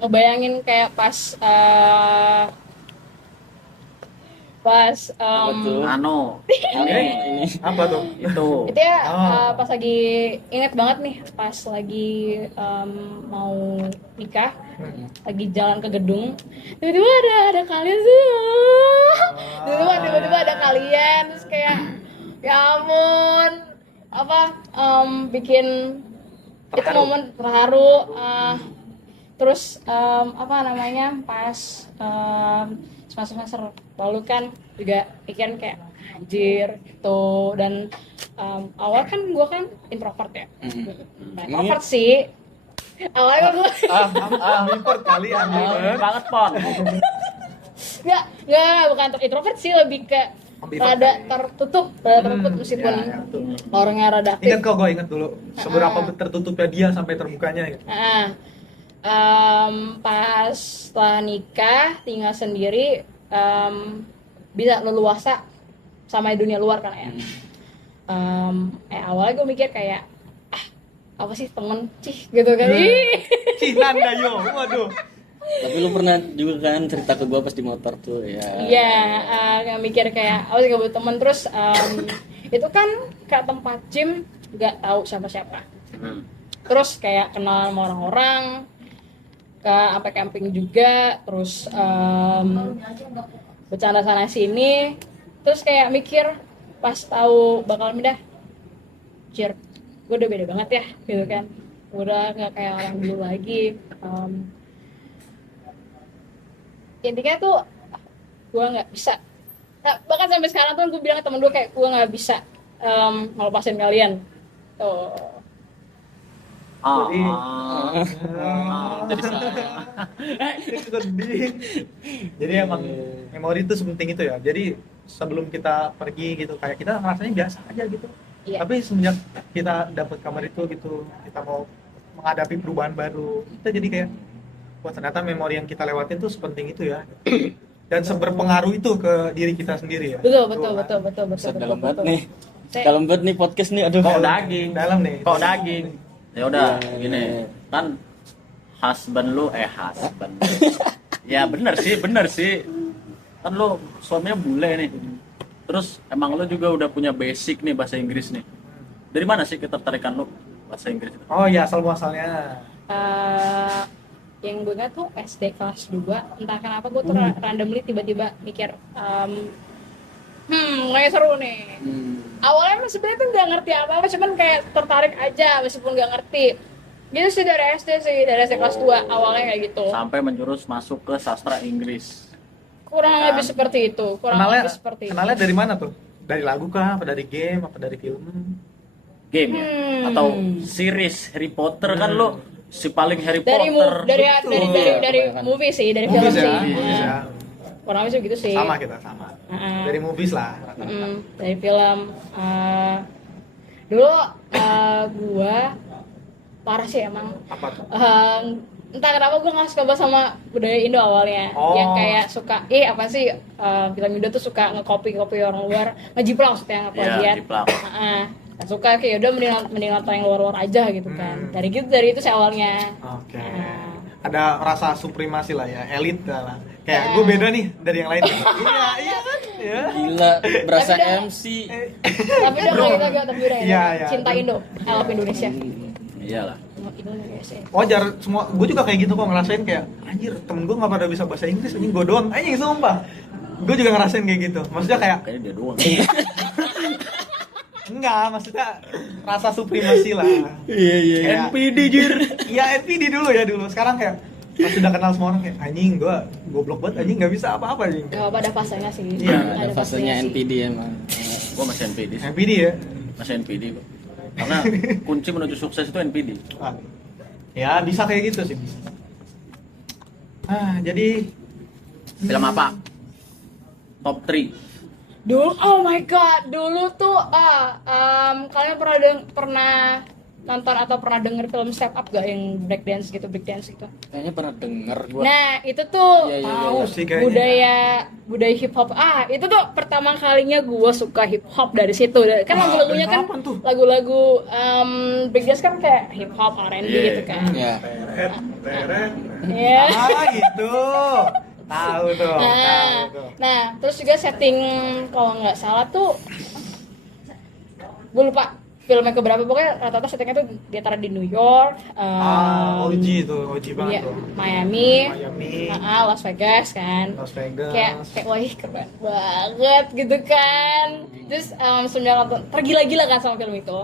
Ngebayangin kayak pas ini Apa tuh? itu itu ya pas lagi inget banget nih pas lagi mau nikah, lagi jalan ke gedung, tiba-tiba ada kalian tuh, tiba-tiba ada kalian, terus kayak ya ampun apa bikin itu momen terharu. Terus apa namanya pas semester lalu kan juga ikan kayak anjir gitu, dan awal kan gue kan introvert ya. Introvert sih awalnya gue Ambivert kali, ambivert. banget Pon. nggak bukan introvert sih, lebih ke Ambivert rada kali. tertutup meskipun Ya, betul. orangnya rada aktif. Ingat kok, gue inget dulu seberapa tertutupnya dia sampai terbukanya gitu. Pas setelah nikah tinggal sendiri, bisa leluasa sama dunia luar kan ya. Awalnya gue mikir kayak apa sih temen gitu kan. Nanda yo, waduh. tapi lu pernah juga kan cerita ke gua pas di motor tuh ya. Iya, kayak mikir kayak apa sih gak butuh temen. Terus itu kan kayak tempat gym gak tahu siapa-siapa. Terus kayak kenal sama orang-orang, ke sampai camping juga, terus bercanda sana sini, terus kayak mikir pas tahu bakal pindah, gue udah beda banget ya gitu kan, udah nggak kayak orang dulu lagi. Intinya tuh gue nggak bisa, bahkan sampai sekarang tuh gue bilang ke temen gue kayak gue nggak bisa ngelepasin kalian tuh. Jadi sedih. Jadi emang memori itu sepenting itu ya. Jadi sebelum kita pergi gitu, kayak kita rasanya biasa aja gitu. Iya. Tapi semenjak kita dapat kamar itu gitu, kita mau menghadapi perubahan baru, kita jadi kayak, wah ternyata memori yang kita lewatin tuh sepenting itu ya. Dan seberpengaruh itu ke diri kita sendiri ya. Betul. Dalam banget nih. Dalam banget nih podcast nih, aduh. Kok daging? Dalam nih. Kok daging? Ya udah, gini. Kan husband lu ya bener sih. Kan lu suaminya bule nih. Terus emang lu juga udah punya basic nih bahasa Inggris nih. Dari mana sih ketertarikan lu bahasa Inggris? Oh iya, asal muasalnya. Yang gue ingat tuh SD kelas 2, entah kenapa gue tuh randomly tiba-tiba mikir kayak seru nih. Awalnya sebenarnya tuh nggak ngerti apa-apa, cuman kayak tertarik aja meskipun nggak ngerti. Gitu sih dari SD kelas 2 awalnya kayak gitu. Sampai menjurus masuk ke sastra Inggris. Kurang lebih seperti itu. Kenalnya dari mana tuh? Dari lagu kah? Apa dari game? Apa dari film? Game ya? Atau series Harry Potter kan lu si paling Harry dari Potter. dari movie sih, dari film Movies sih. ya? Movies ya? Kurang lebih gitu sih. Sama kita, sama. Dari movies lah. Dari film. Dulu gua parah sih emang. Apa tuh? Entah kenapa gue nggak suka banget sama budaya Indo awalnya. Yang kayak suka apa sih, film Indo tuh suka nge-copy orang luar, ngejiplak maksudnya, ngeplagiat. Gak suka, kayak udah mending nonton yang luar aja gitu kan. Dari itu sih awalnya. Oke. Ada rasa supremasi lah ya, elit lah. Kayak gue beda nih dari yang lain. Iya kan? Ya. Gila, berasa Tapi udah- MC. Tapi udah tapi udah Iya. cinta Indo, I love Indonesia. Iyalah. Indonesia. Wajar, semua gue juga kayak gitu kok, ngerasain kayak anjir temen gue nggak pada bisa bahasa Inggris, anjing gue doang, anjing sumpah. Gue juga ngerasain kayak gitu, maksudnya kayak Kayaknya dia doang. enggak, maksudnya rasa supremasi lah. Iya. NPD jir. Iya NPD dulu, sekarang kayak pas udah kenal semua orang kayak anjing gue goblok banget, anjing nggak bisa apa-apa anjing. Gak apa, ada fasenya sih. Iya, Ada fasenya sih. NPD emang. Gua masih NPD sih. NPD ya. Masih NPD gua. Karena kunci menuju sukses itu NPD. Ah, ya bisa kayak gitu sih. Jadi Film apa? Top 3. Dulu, oh my god, dulu tuh kalian pernah nonton atau pernah denger film Step Up gak yang breakdance gitu? Kayaknya pernah denger gua. Nah itu tuh Iya, iya, Tahu iya. sih kayaknya. budaya hip hop. Itu tuh pertama kalinya gue suka hip hop dari situ. Kan lagu-lagunya kan kapan tuh? lagu-lagu breakdance kan kayak hip hop R&B Iya. gitu kan. Iya. Teret. Iya. Gitu. Tahu tuh. Nah, terus juga setting kalau nggak salah tuh gue lupa filmnya keberapa, pokoknya rata-rata settingnya tuh di antara di New York, OG banget iya, tuh. Miami, Miami, Las Vegas kan. Las Vegas. Kayak wah keren banget gitu kan. Terus semenjak nonton tergila-gila kan sama film itu.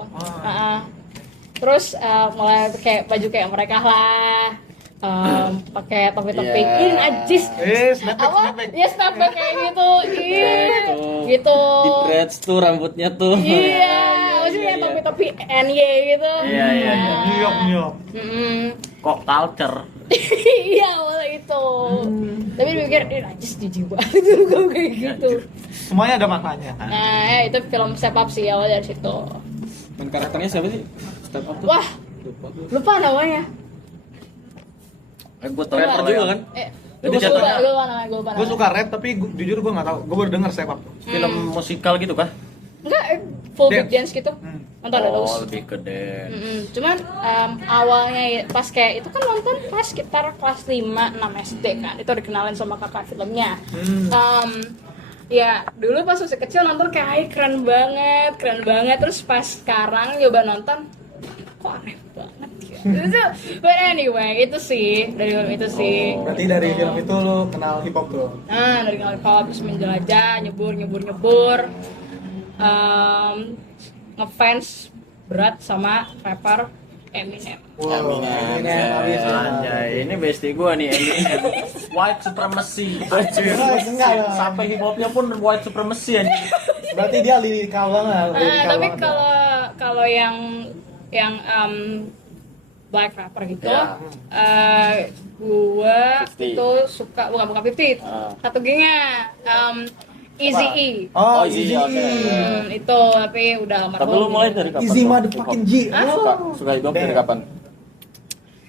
Terus mulai kayak baju kayak mereka lah, pakai topi-topi Iya. ini najis. Snapback. Ya snapback kayak gitu. Gitu. Di dreads tuh rambutnya tuh. Iya, maksudnya yang topi-topi NY gitu. Iya. New York. Mm-mm. Kok culture? Iya, awalnya itu. Tapi dipikir, najis jijik banget gitu kalau kayak gitu. Semuanya ada maknanya. Nah, itu film Step Up sih awal dari situ. Dan karakternya siapa sih? Step Up tuh. Wah, Lupa. lupa namanya. Gue tau Rapper kalau juga yang kan? Jadi Gue jatuhnya- lupa namanya, gue lupa Gue namanya. suka rap tapi jujur gue nggak tahu. Gue baru denger Step Up tuh. film musikal gitu kah? Enggak, full Dance. big dance gitu. Nonton ada terus. Oh, lebih ke dance. Cuman awalnya pas kayak itu kan nonton pas sekitar kelas 5-6 SD kan. Itu dikenalin sama kakak filmnya. Ya dulu pas masih kecil nonton kayak "Ay, keren banget. Terus pas sekarang nyoba nonton kok aneh banget ya. But anyway, itu sih dari film itu sih. Berarti dari film itu lo kenal hip hop tuh. Nah, dari kenal hip hop terus menjelajah, nyebur. Ngefans berat sama rapper Eminem. Eminem. habis. Anjay, ini bestie gue nih Eminem. White supremacy. Anjir. Enggak lah. Sampai hip hopnya pun white supremacy anjir. Berarti dia lirikal banget. Tapi kalau yang black rapper gitu, Ya. gua 50. itu suka bukan 50, satu gengnya Eazy-E. Oh, Easy, Easy. oke. Itu tapi udah Tapi almarhum. lu mulai dari kapan? Easy tuh? motherfucking G. Suka hip hop dari kapan?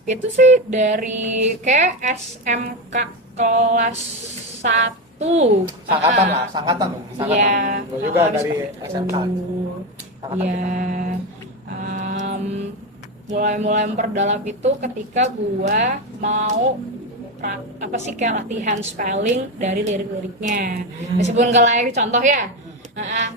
Itu sih dari kayak SMK kelas 1. Sangkatan. Iya. Gue juga Habis dari itu. SMK. Iya. Mulai memperdalam itu ketika gua mau kayak latihan spelling dari lirik-liriknya. Meskipun gak layak dicontoh ya.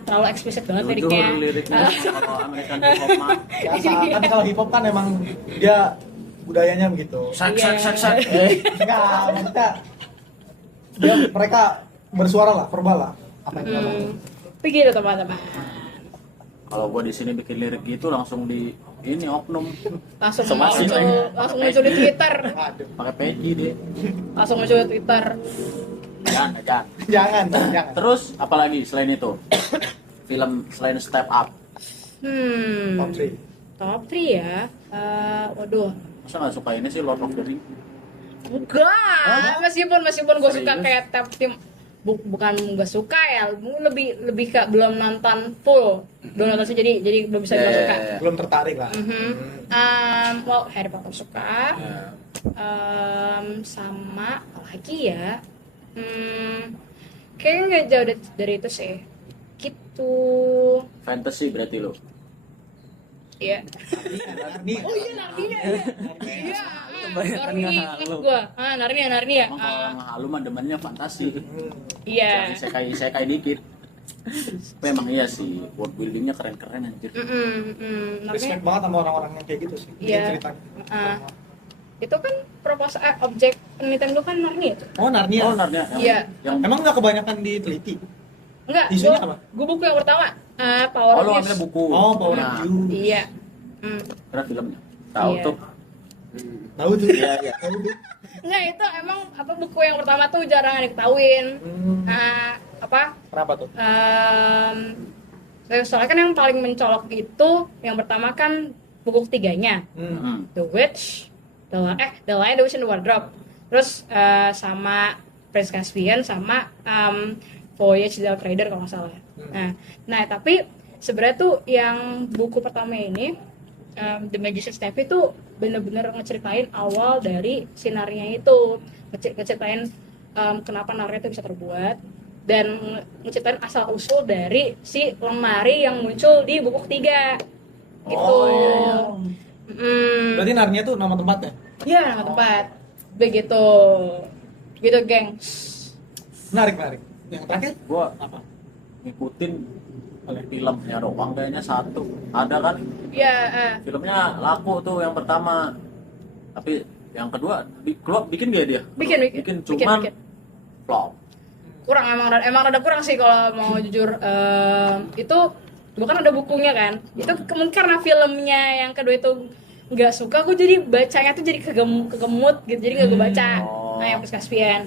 Terlalu eksplisit banget liriknya. Jujur liriknya kalau American hip hop mah. Biasa kan kalau hip hop kan emang dia budayanya begitu. Sak. Enggak, maksudnya mereka bersuara lah, verbal lah. Apa yang dia mau. Tapi gitu teman-teman. Kalau gue di sini bikin lirik gitu langsung di ini oknum Langsung Semasi muncul, lagi. langsung muncul di Twitter. Aduh. pakai peci deh. Langsung muncul di Twitter. Jangan. Jangan. Terus apalagi selain itu? Film selain Step Up. Top 3. Top 3 ya. Waduh. Masa nggak suka ini sih Lord of the Ring? Enggak, meskipun gue suka Serius? kayak tim bukan gak suka ya, lebih ke belum nonton full, belum nonton sih jadi belum bisa bilang suka. Belum tertarik lah. Well, Harry Potter suka, sama apa lagi ya, kayaknya nggak jauh dari itu sih, gitu. Fantasy berarti lo. Iya. Ini Oh iya Narnia ya. Iya. Kebanyakan Narnia ngehalu. inget gua. Narnia. Emang kalau ngehalu mah demennya fantasi. Iya. Saya kayak dikit. Tapi emang iya sih, world buildingnya keren-keren anjir. Narnia. respect banget sama orang-orang yang kayak gitu sih. Iya. Ceritanya. Itu kan objek penelitian lu kan Narnia tuh. Oh, Narnia. Oh, Narnia. Iya. Yang Emang nggak kebanyakan diteliti? Enggak, Isunya apa? gua buku yang pertama, Power Oh, of lo Youth. ambil buku. Oh, Power Nah, of You. Iya. kira filmnya. Tahu Iya. tuh. Tahu tuh. Iya. Tahu tuh. Enggak, itu emang buku yang pertama tuh jarang diketahuin. Kenapa tuh? Soalnya kan yang paling mencolok itu yang pertama kan buku ketiganya, The Witch, The Lion, the Witch and the Wardrobe. Terus sama Prince Caspian sama Voyage the Outrider kalau nggak salah. Nah, tapi sebenarnya tuh yang buku pertama ini The Magician's Nephew itu bener-bener ngeceritain awal dari si Narnia itu, ngeceritain kenapa Narnia itu bisa terbuat, dan ngeceritain asal usul dari si lemari yang muncul di buku ketiga gitu. Berarti Narnia tuh nama tempatnya? Iya, nama tempat. Begitu. Gitu, gengs. Menarik. Yang terakhir? Gua Apa? ngikutin filmnya doang kayaknya satu. Ada kan? Iya, Filmnya laku tuh yang pertama. Tapi yang kedua bikin dia. bikin Cuman flop. kurang, emang rada kurang sih kalau mau jujur. Itu bukan ada bukunya kan, itu mungkin karena filmnya yang kedua itu nggak suka, gue jadi bacanya tuh jadi kegemut gitu, jadi nggak gue baca. Nah, yang Pris Caspian,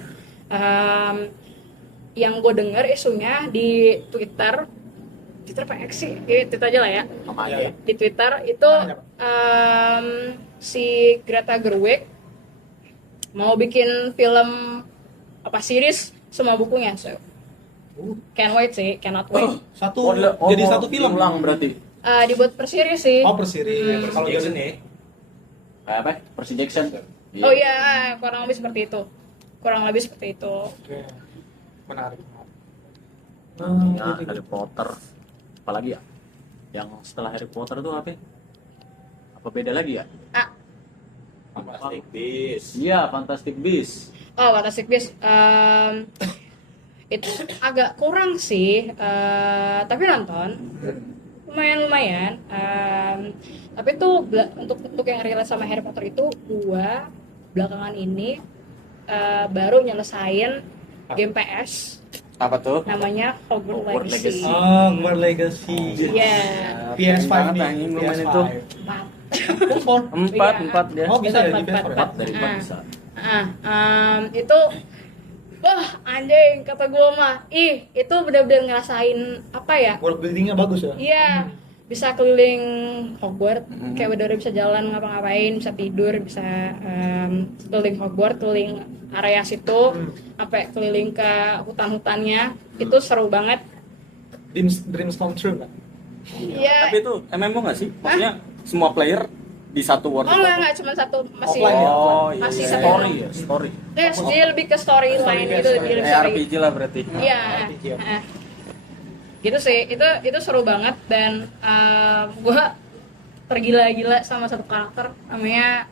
yang gue denger isunya di Twitter apa X sih, Twitter aja lah ya. Sama aja. Di Twitter itu si Greta Gerwig mau bikin film apa series semua bukunya, so cannot wait. Jadi satu film ulang berarti. Dibuat per series sih. Oh, per series. Kalau Jackson jadi ya. Kayak apa? Percy Jackson. Oh iya, kurang lebih seperti itu. Oke. Menarik. Ya, Harry Potter. Apalagi ya? Yang setelah Harry Potter tuh apa? Apa beda lagi ya? Fantastic Beasts. Iya, Fantastic Beasts. Oh, Fantastic Beasts. Itu agak kurang sih, tapi nonton lumayan. Tapi tuh untuk yang relate sama Harry Potter itu, gua belakangan ini baru nyelesain game PS Apa tuh? namanya Hogwarts Hogwarts Legacy. Legacy. Hogwarts Legacy. Iya. PS5 Banget, nih. anjing, lu main PS5. itu. Phone. Empat dia. Oh, bisa ya di Empat. PS4. 4 dari 4 bisa. Itu wah anjing kata gue mah, itu benar-benar ngerasain apa ya, World buildingnya bagus ya. iya, bisa keliling Hogwarts, kayak benar-benar bisa jalan ngapa-ngapain, bisa tidur, bisa keliling Hogwarts, keliling area situ, sampai keliling ke hutan-hutannya. Itu seru banget. Dreams come true kan? Iya. Tapi itu MMO nggak sih? Maksudnya semua player di satu world Oh itu? enggak, cuma satu, masih Offline ya? masih iya. satu Story ya, story. ya, dia lebih ke storyline gitu, lebih story. RPG lah berarti. Iya, RPG ya. gitu sih, itu seru banget. Dan gue tergila-gila sama satu karakter namanya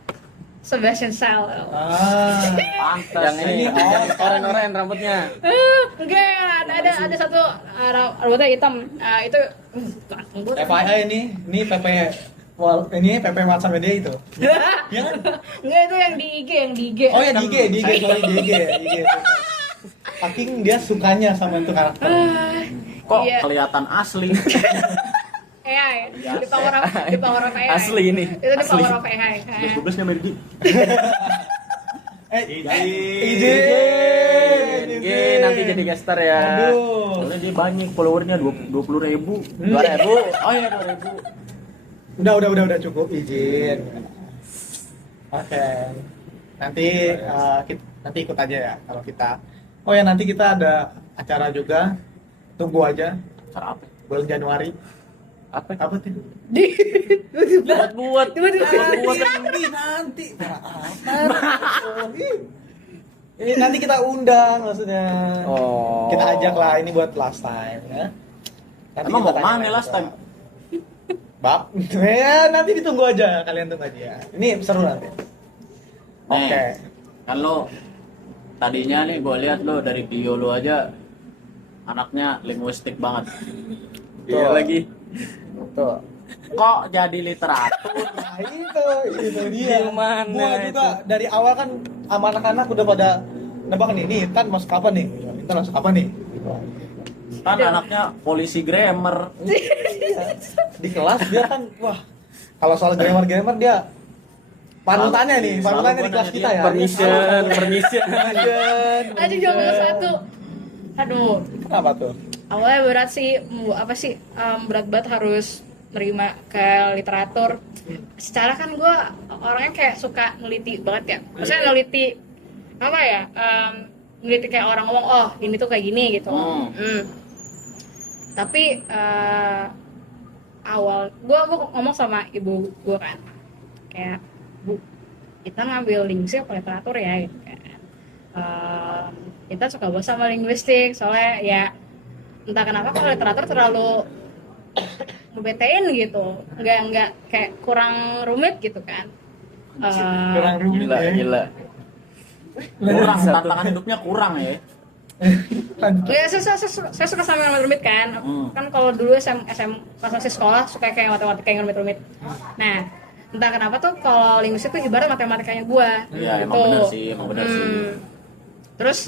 Sebastian Sal. Pantas Yang ini oren-oren rambutnya. Enggak, ada satu rambutnya hitam. Itu FYI ini PP WhatsApp dia itu. Ya kan? enggak, itu yang di IG. Oh ya di IG, sorry di IG ya, IG. Saking dia sukanya sama itu karakter. Kok Iya. kelihatan asli. AI, di power of AI. Asli ini. Itu di Asli. power of AI. Tugasnya Merdi. Ide. Nanti jadi gestar ya. Aduh. Soalnya dia banyak followernya 20.000. 2.000. Oh iya 2.000. Udah cukup izin. Oke. Nanti nanti ikut aja ya kalau kita. Oh ya nanti kita ada acara juga. Tunggu aja Cara apa? bulan Januari. Apa? Apa tuh? Buat. Nanti. Ini nanti kita undang maksudnya. Oh. Kita ajak lah ini buat last time ya. Nanti Emang kita mau kemana tanya-tanya last time? Bab, ya nanti ditunggu aja, kalian tunggu aja. Ini seru nanti. Oke. Kan lo tadinya nih gue lihat lo dari bio lo aja anaknya linguistik banget. Iya lagi. Tuh. Kok jadi literatur? Nah itu dia. Gimana Gua juga dari awal kan sama anak-anak udah pada nebak nih, Tan masuk apa nih? Tan masuk apa nih? Kan anaknya polisi grammar. Di kelas dia kan, wah, kalau soal grammar dia panutannya nih, Selalu panutannya gua di kelas nanya kita dia, ya. Permission. Aja jawab nomor 1. Aduh, Kenapa tuh? awalnya berat sih, apa sih, berat banget harus nerima ke literatur. Secara kan gue orangnya kayak suka neliti banget ya, maksudnya neliti apa ya, neliti kayak orang ngomong, oh ini tuh kayak gini gitu. Tapi awal gue ngomong sama ibu gue kan, kayak bu, kita ngambil linguistik apa literatur ya gitu kan. Kita suka banget sama linguistik soalnya ya entah kenapa kalau literatur terlalu ngebetein gitu, nggak kayak kurang rumit gitu kan. Kurang rumit Gila, ya. gila. Kurang, tantangan hidupnya kurang ya. Ya saya suka sama yang rumit kan. Kan kalau dulu SM pas masih sekolah suka kayak matematika yang rumit-rumit. Nah, entah kenapa tuh kalau linguistik tuh ibarat matematikanya gua. Iya, gitu. emang bener sih. Terus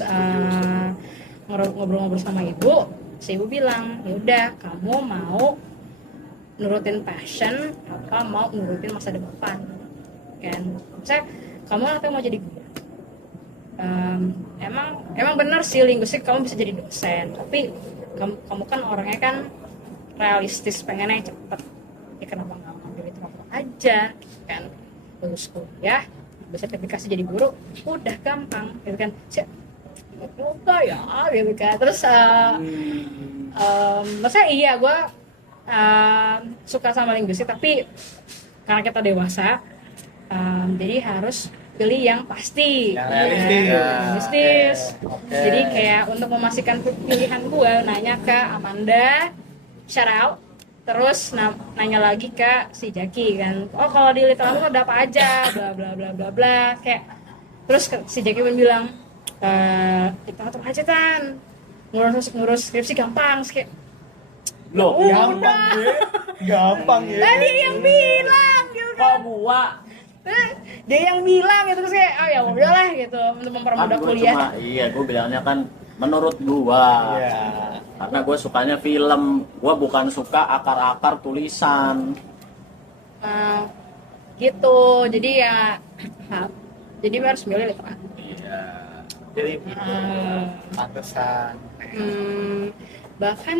ngobrol-ngobrol sama ibu, si ibu bilang, ya udah kamu mau nurutin passion apa mau nurutin masa depan kan. Misalnya kamu nanti mau jadi guru. Emang benar sih linguistik kamu bisa jadi dosen, tapi kamu kan orangnya kan realistis, pengennya cepet, ya kenapa nggak ngambil literatur aja gitu kan, lulus kuliah bisa sertifikasi jadi guru udah gampang gitu kan. Udah ya gitu kan. Terus maksudnya iya gue suka sama linguistik, tapi karena kita dewasa jadi harus pilih yang pasti, Yang realistis. realistis. Oke. Jadi kayak untuk memastikan pilihan gue nanya ke Amanda, shout out, terus nanya lagi ke si Jaki kan, oh kalau di literatur ada apa aja, bla bla bla bla bla, kayak terus si Jaki pun bilang literatur aja kan, ngurus skripsi gampang, kayak Loh, Gampang ya. Gampang ya. tadi yang bilang gitu kok kan. gua Dia yang bilang gitu, terus kayak oh ya udahlah gitu untuk mempermudah gua kuliah. cuma gua bilangnya kan menurut gua. Iya. Karena gua sukanya film, gua bukan suka akar-akar tulisan. Gitu, jadi ya jadi harus milih literatur. Iya. Jadi pantesan. Bahkan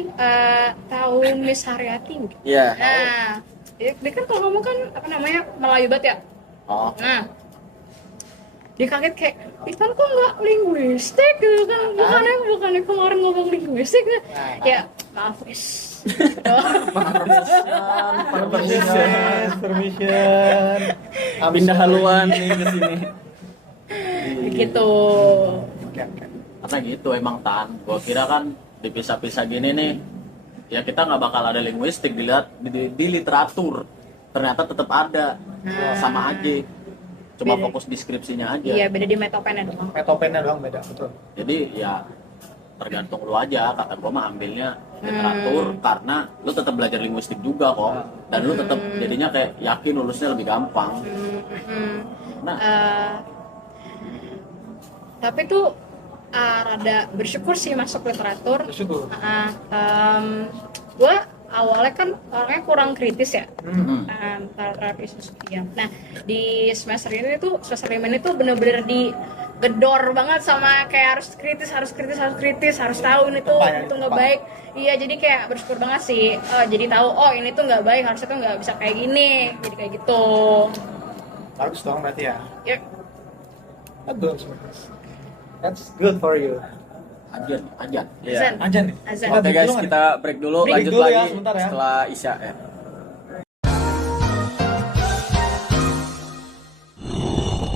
tahu Miss Haryati nggak? Iya. Nah, dia kan kalau ngomong kan apa namanya Melayu banget ya. Oh, Nah, dia kaget kayak, Ivan kok nggak linguistik gitu kan? Bukannya kemarin ngomong linguistik kan? Ya maaf guys. Permission. Pindah haluan nih ke sini. Gitu. karena gitu emang Tan. Gua kira kan dipisah-pisah gini nih, ya kita nggak bakal ada linguistik dilihat di literatur. Ternyata tetap ada, sama aja. Cuma Beda. fokus deskripsinya aja. Iya, beda di metopennya doang. Metopennya doang beda, betul. Jadi ya tergantung lu aja. Kata gua mah ambilnya literatur karena lu tetap belajar linguistik juga kok, dan lu tetap jadinya kayak yakin lulusnya lebih gampang. Nah, Tapi tuh rada bersyukur sih masuk literatur. Bersyukur. Gue awalnya kan orangnya kurang kritis ya terhadap isu sosial. Nah di semester ini tuh semester 5 ini tuh bener-bener digedor banget sama kayak harus kritis, harus tahu ini tuh Tepat ya, itu nggak tepat. baik. Iya jadi kayak bersyukur banget sih. Jadi tahu oh ini tuh nggak baik, harusnya tuh nggak bisa kayak gini. Jadi kayak gitu. Bagus dong berarti ya. Ya, Bagus, bagus. That's good for you. ajan. azan. Aja nih. Azan. Kita Oke break guys, dulu nggak kita break dulu, Break lanjut dulu ya, lagi sebentar ya. setelah Isya ya.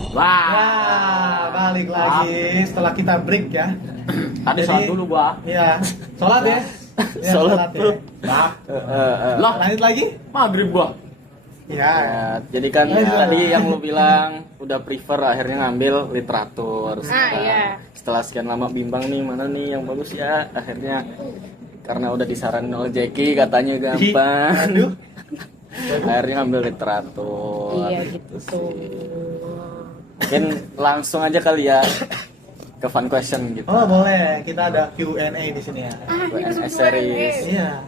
Wah, Nah, balik lagi setelah kita break ya. tadi Jadi- sholat dulu gua. Iya, sholat ya. Ya, Sholat ya. tuh. Nah, Lah, lanjut lagi? maghrib gua. Iya. Ya, jadi kan Iya. tadi yang lu bilang udah prefer akhirnya ngambil literatur. Iya. Setelah sekian lama bimbang nih mana nih yang bagus ya, akhirnya karena udah disaranin oleh Jackie katanya gampang. Aduh. Akhirnya ngambil literatur. Iya gitu. Mungkin langsung aja kali ya ke fun question gitu. Oh, boleh. Kita ada Q&A di sini ya. Q&A series. Iya.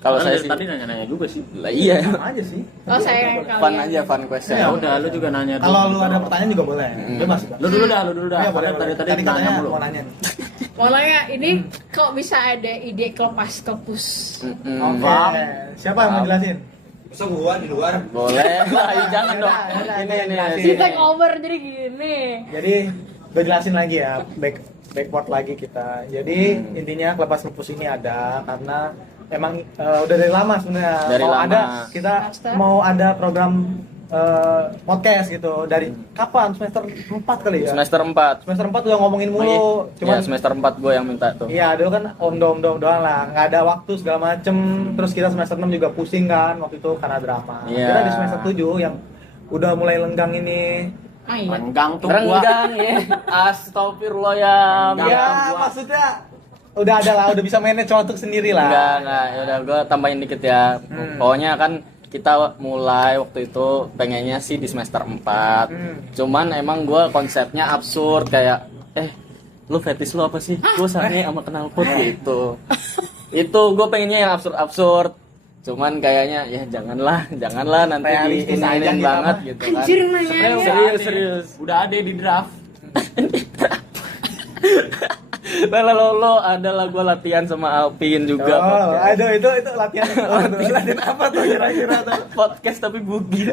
Kalau Karena saya dari sih, tadi nanya-nanya juga sih. lah iya, Sama aja sih. Oh saya kalian. fun aja fun question. Ya udah, lu juga nanya. Kalau dulu. lu ada pertanyaan juga boleh. Bebas. Lu dulu dah. Iya, boleh. Karena tadi Tadi nanya katanya mulu. mau nanya nih. Mau nanya ini kok bisa ada ide kelepas kepus? Mm-mm. Oke. Siapa yang mau jelasin? Masa gua di luar? Boleh lah, ayo jangan dong. Yaudah, Ini jelasin. Di take over jadi gini. Jadi gue jelasin lagi ya, backward lagi kita. Jadi intinya kelepas lupus ini ada karena emang udah dari lama sebenarnya. Dari Mau lama. ada kita Semester? mau ada program podcast gitu dari kapan semester 4 kali ya. Semester 4. Semester 4 udah ngomongin mulu. Cuman semester 4 gue yang minta tuh. Iya, dulu kan om-dom doang lah, nggak ada waktu segala macem. Terus kita semester 6 juga pusing kan waktu itu karena drama. Iya. Kita di semester 7 yang udah mulai lenggang ini. Ah, iya. Renggang tuh gua. Renggang ya. Astagfirullah ya. Ya, maksudnya udah ada lah, udah bisa manage waktu sendiri lah. Enggak. Ya udah gue tambahin dikit ya. Pokoknya kan kita mulai waktu itu pengennya sih di semester 4. Cuman emang gue konsepnya absurd kayak lu fetish lu apa sih? Gue sange sama knalpot gitu. Itu gue pengennya yang absurd. Cuman kayaknya ya janganlah nanti Realistis aja diinin kita banget mah. gitu kan. Anjir, nanya. Serius. Udah ada di draft. Lo adalah gue latihan sama Alpin juga. Oh, podcast. aduh itu latihan latihan apa tuh kira-kira tuh? Podcast tapi bugil.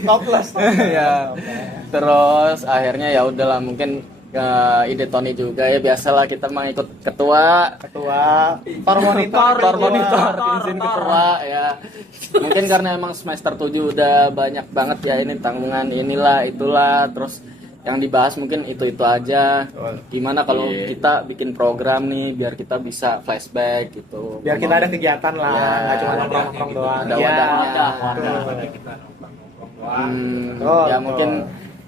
Toples. Ya. Terus akhirnya ya udahlah mungkin ide Tony juga ya, biasalah kita mah ikut ketua tor monitor izin ketua ya. Mungkin karena emang semester 7 udah banyak banget ya ini tanggungan inilah itulah, terus yang dibahas mungkin itu aja. Gimana kalau kita bikin program nih biar kita bisa flashback gitu, biar kita ada kegiatan lah, Ya, nggak cuma nongkrong doang. ada Iya, wadahnya. betul. kita nongkrong doang. Ya mungkin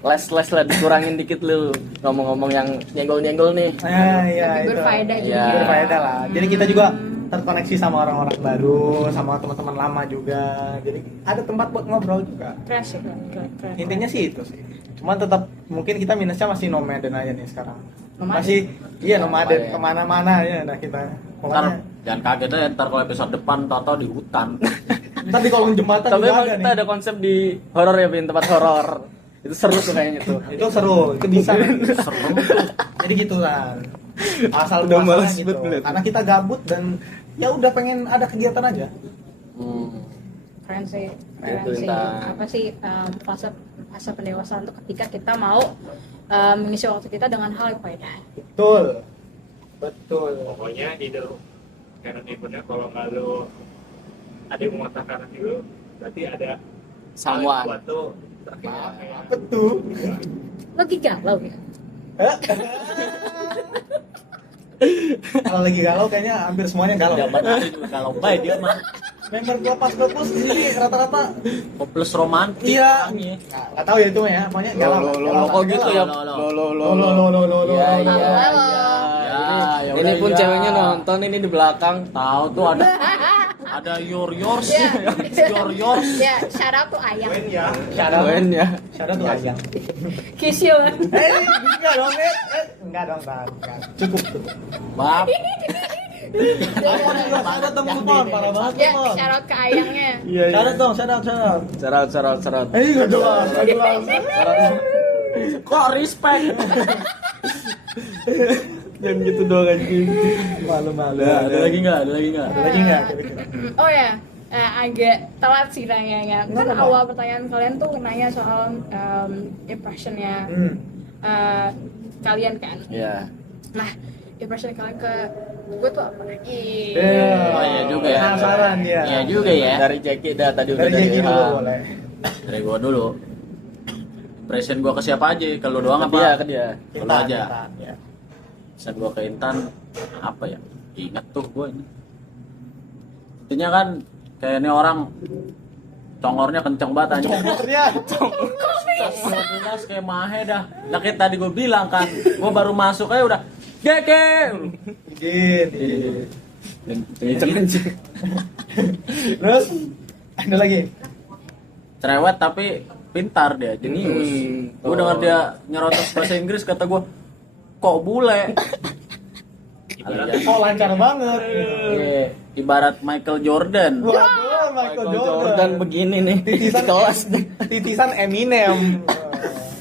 les lah dikurangin dikit lu ngomong-ngomong yang nyenggol nih. Iya, Tapi itu. berfaedah juga. Iya. Berfaedah lah. Jadi kita juga terkoneksi sama orang-orang baru, sama teman-teman lama juga. Jadi ada tempat buat ngobrol juga. Keren sih, keren. Intinya sih itu sih. Cuman tetap mungkin kita minusnya masih nomaden aja nih sekarang. Nomaden? Masih iya Nomaden. nomaden kemana-mana ya. Nah kita Ntar pokoknya jangan kaget aja ntar kalau episode depan tau di hutan. ntar di kolong jembatan Tapi juga emang ada kita nih. ada konsep di horor ya, Bin, tempat horor. Itu seru tuh kayaknya tuh. Itu seru, itu bisa. Serem tuh. Jadi gitu kan. Asal Udah muasalnya males gitu. banget ngeliat. Karena kita gabut dan ya udah pengen ada kegiatan aja. Keren sih. Itu tentang- Apa sih fase pendewasaan tuh ketika kita mau mengisi waktu kita dengan hal yang faedah. Betul. Pokoknya di dalam kanan eventnya kalau nggak lu ada yang mematahkan hati lu, berarti ada Someone. suatu terkait. Apa tuh? Lagi galau ya? Kalau lagi galau kayaknya hampir semuanya galau. Zaman itu juga kalau baik dia mah Member gua pas plus di sini rata-rata hopeless romantis. iya. orangnya. Nggak tahu ya itu ya, pokoknya galau. Lo kok gitu ya? Lo. Iya. Ya, Ini udah, pun iya. ceweknya nonton ini di belakang. Tahu tuh ada yours. Iya. yours. Ya, shout out tuh ayang. Ya, syada. Keren ya. Syada tuh ayang. Kisil. Enggak dong, enggak dong, enggak. Cukup. Bab. Syada tuh mon, parah banget Ya, mon. shout out ke ayangnya. Iya. Syada dong, syada. Serot. Enggak jelas, enggak jelas. Kok respect? Jangan gitu doang anjing. Malu-malu. Ada lagi nggak? Ada lagi enggak kira-kira? Oh ya, agak telat sih nanyanya. Kan Kenapa? awal pertanyaan kalian tuh nanya soal impressionnya kalian kan. Iya. Nah, impression kalian ke gue tuh apa? Oh iya juga ya. Penasaran dia. Iya juga ya. Dari Jackie dah tadi udah Dari Jackie dulu Ilham. boleh. Dari gua dulu. Impression gua ke siapa aja? Kalau doang Ke dia, apa? ke dia. Kalau aja. Intan, ya. Saat gua ke Intan apa ya? Ingat tuh gua ini. Intinya kan kayak ini orang congornya kenceng banget anjing. Congornya. Jelas kayak mahe dah. Nah kayak tadi gua bilang kan, gua baru masuk aja udah geke. Gitu. Kenceng anjing. Terus ada lagi. Cerewet tapi pintar dia, jenius. Gua dengar dia nyerotos bahasa Inggris kata gua kok bule. Oh lancar banget. Iya, ibarat Michael Jordan. Waduh, Michael Jordan. begini nih. Titisan Kelas. Titisan Eminem.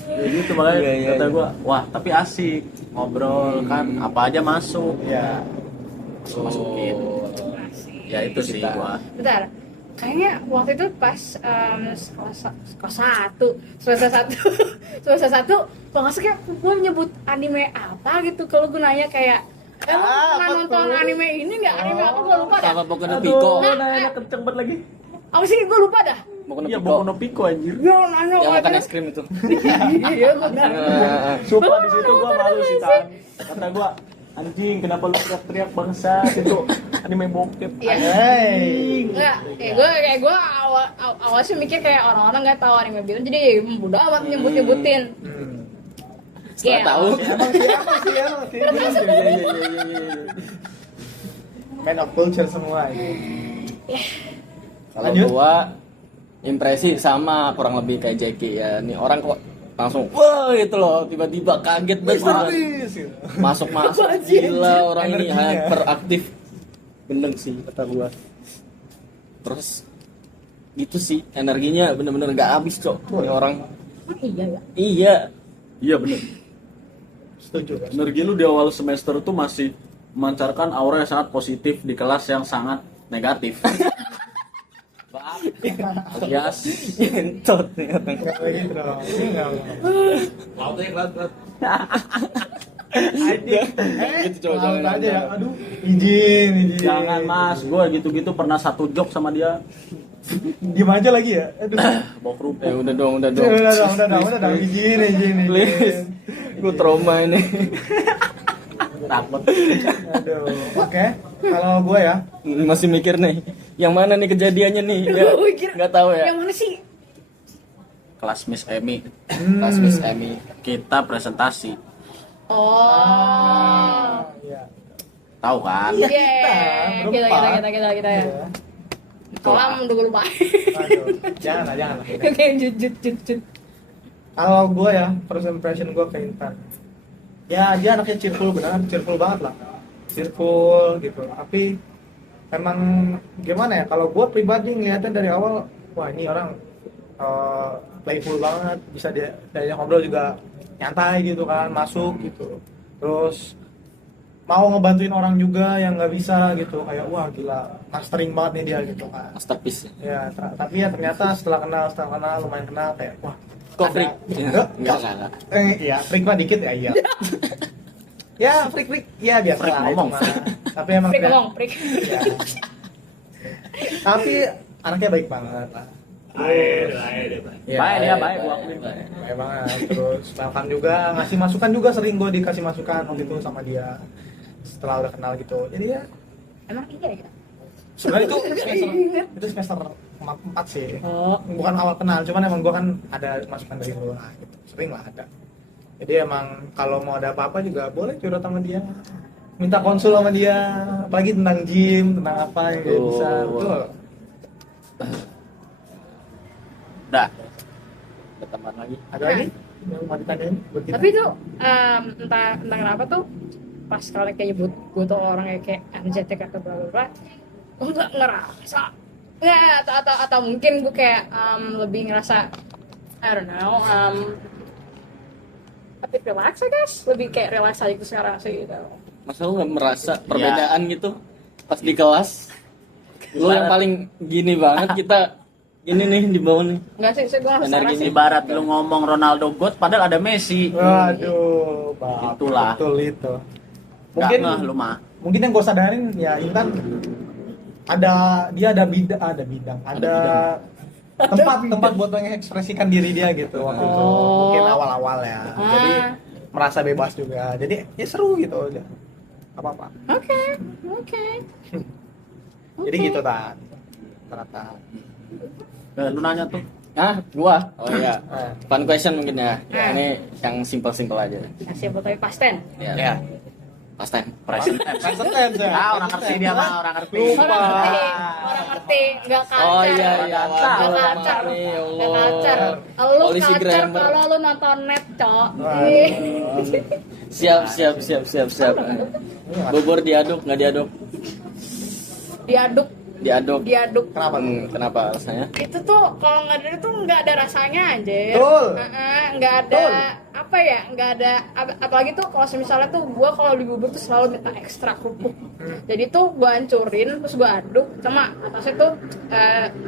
Ya gitu makanya Iya, kata iya. gua, wah tapi asik ngobrol kan apa aja masuk. Ya. Masukin. Ya itu sih gua. Bentar, kayaknya waktu itu pas kelas 1 semester 1 kalau nggak salah kayak gue nyebut anime apa gitu. Kalau gue nanya kayak Lu pernah nonton anime ini nggak? Anime apa gue lupa dah. Sama Boku no Pico. Nah, kenceng banget lagi. Apa sih gue lupa dah. Boku no Iya, Pico. Boku no Pico anjir. Ya nanya Yang makan aja. es krim itu. Iya benar. Sumpah di situ gua malu sih Tan. Kata gua, anjing kenapa lu teriak-teriak bangsa itu anime bokep. Iya. Hey. Enggak, kayak gue awal sih mikir kayak orang-orang nggak tahu anime Beyond, jadi mudah amat nyebut-nyebutin. Setelah Iya. tahu. Emang sih. Main of culture semua ini. Kalau Lanjut. gua impresi sama kurang lebih kayak Jackie ya. Nih orang kok langsung wah gitu loh, tiba-tiba kaget banget. Habis gitu. Masuk gila orang ini Energinya. hyperaktif. Gendeng sih kata gua. Terus gitu sih energinya bener-bener nggak habis cok. Ini orang Iya ya. iya Iya bener. Setuju kan? Energi lu di awal semester tuh masih memancarkan aura yang sangat positif di kelas yang sangat negatif. Alias ngentot nih Enggak kayak gitu dong. Enggak. Laut ya, laut. gitu cok Laut aja ya. Aduh, izin. jangan mas, gua gitu-gitu pernah satu joke sama dia, Diem aja lagi ya. Aduh. bawa kerupuk. udah dong Udah dong. Izin. please gue trauma ini. Takut. Aduh. Oke. Kalau gue ya, Masih mikir nih yang mana nih kejadiannya nih ya, Gue kira- nggak tahu ya. Yang mana sih? Kelas Miss Emi, Pas Miss Emmy kita presentasi, Oh. iya. tahu kan? Iya, Iya, berempat. kita ya. Iya. Kolam udah gue lupa. Aduh, jangan lah. Kayak jut. Kalau gue ya, first impression gue ke Intan. Ya dia anaknya cheerful, benar, cheerful banget lah. Cheerful gitu. Tapi memang gimana ya? Kalau gue pribadi ngeliatnya dari awal, wah ini orang playful banget, bisa dia dari ngobrol juga nyantai gitu kan, masuk gitu. Terus mau ngebantuin orang juga yang nggak bisa gitu, kayak wah gila, mastering banget nih dia gitu kan. masterpiece. Ya, tapi ya ternyata setelah kenal lumayan kenal kayak wah Kok ada- freak? Enggak. Enggak. Iya, freak mah dikit ya, iya. Ya, freak ya biasa Freak lah, ngomong, itu mah. freak. Tapi emang Prik dia- ngomong, prik. iya. Tapi anaknya baik banget lah. Air. Iya, Baik dia, baik, gua akuin. Baik banget. Terus welcome juga, ngasih masukan juga, sering gue dikasih masukan waktu itu sama dia setelah udah kenal gitu. Jadi ya Emang iya ya? sebenarnya itu semester 4 sih. Oh. Bukan awal kenal, cuman emang gue kan ada masukan dari lu lah gitu. Sering lah ada. Jadi emang kalau mau ada apa-apa juga boleh curhat sama dia, minta konsul sama dia, apalagi tentang gym, tentang apa yang dia bisa. Betul. Udah. Ada tambahan lagi. Ada lagi yang mau ditanyain buat kita? Tapi tuh entah kenapa tuh pas kalian kayak nyebut gue tuh orang kayak energetik atau bla bla bla, gue nggak ngerasa nggak atau mungkin gue kayak lebih ngerasa I don't know tapi relax I guess, lebih kayak relax aja sekarang sih gitu. Masa lu nggak merasa perbedaan gitu pas di kelas? Lu yang paling gini banget, kita ini nih di bawah nih. Nggak sih, gue ngerasa Energi sih. Ibarat lu ngomong Ronaldo God padahal ada Messi. Waduh, Bang. Itulah. Betul itu. Mungkin Mungkin lu mah. mungkin yang gue sadarin ya Intan ada bidang, ada tempat buat mengekspresikan diri dia gitu waktu itu. Oh. Mungkin awal-awal ya. Jadi merasa bebas juga. Jadi ya seru gitu aja. Apa-apa. Oke. Jadi gitu Tan. Rata. Lu nanya tuh. Gua. Oh iya. Eh. Fun question mungkin ya. Ah. Ini yang simple-simple aja. Kasih foto pasten. Ya. Pas time. Present. Present ya. Orang ngerti dia mah, orang ngerti. Orang ngerti, nggak kacar. Oh iya iya. Nggak Waduh, kacar, nih, ya nggak Allah. kacar. Lu Polisi kacar grammar. kalau lu nonton net, cok. Siap. Bubur diaduk nggak diaduk? Diaduk, Diaduk. Kenapa tuh? Kenapa rasanya? itu tuh kalau nggak ada itu nggak ada rasanya aja. Betul. Nggak ada apa ya, nggak ada apalagi tuh kalau misalnya tuh gua kalau di bubur tuh selalu minta ekstra kerupuk. Jadi tuh gua hancurin terus gua aduk sama atasnya tuh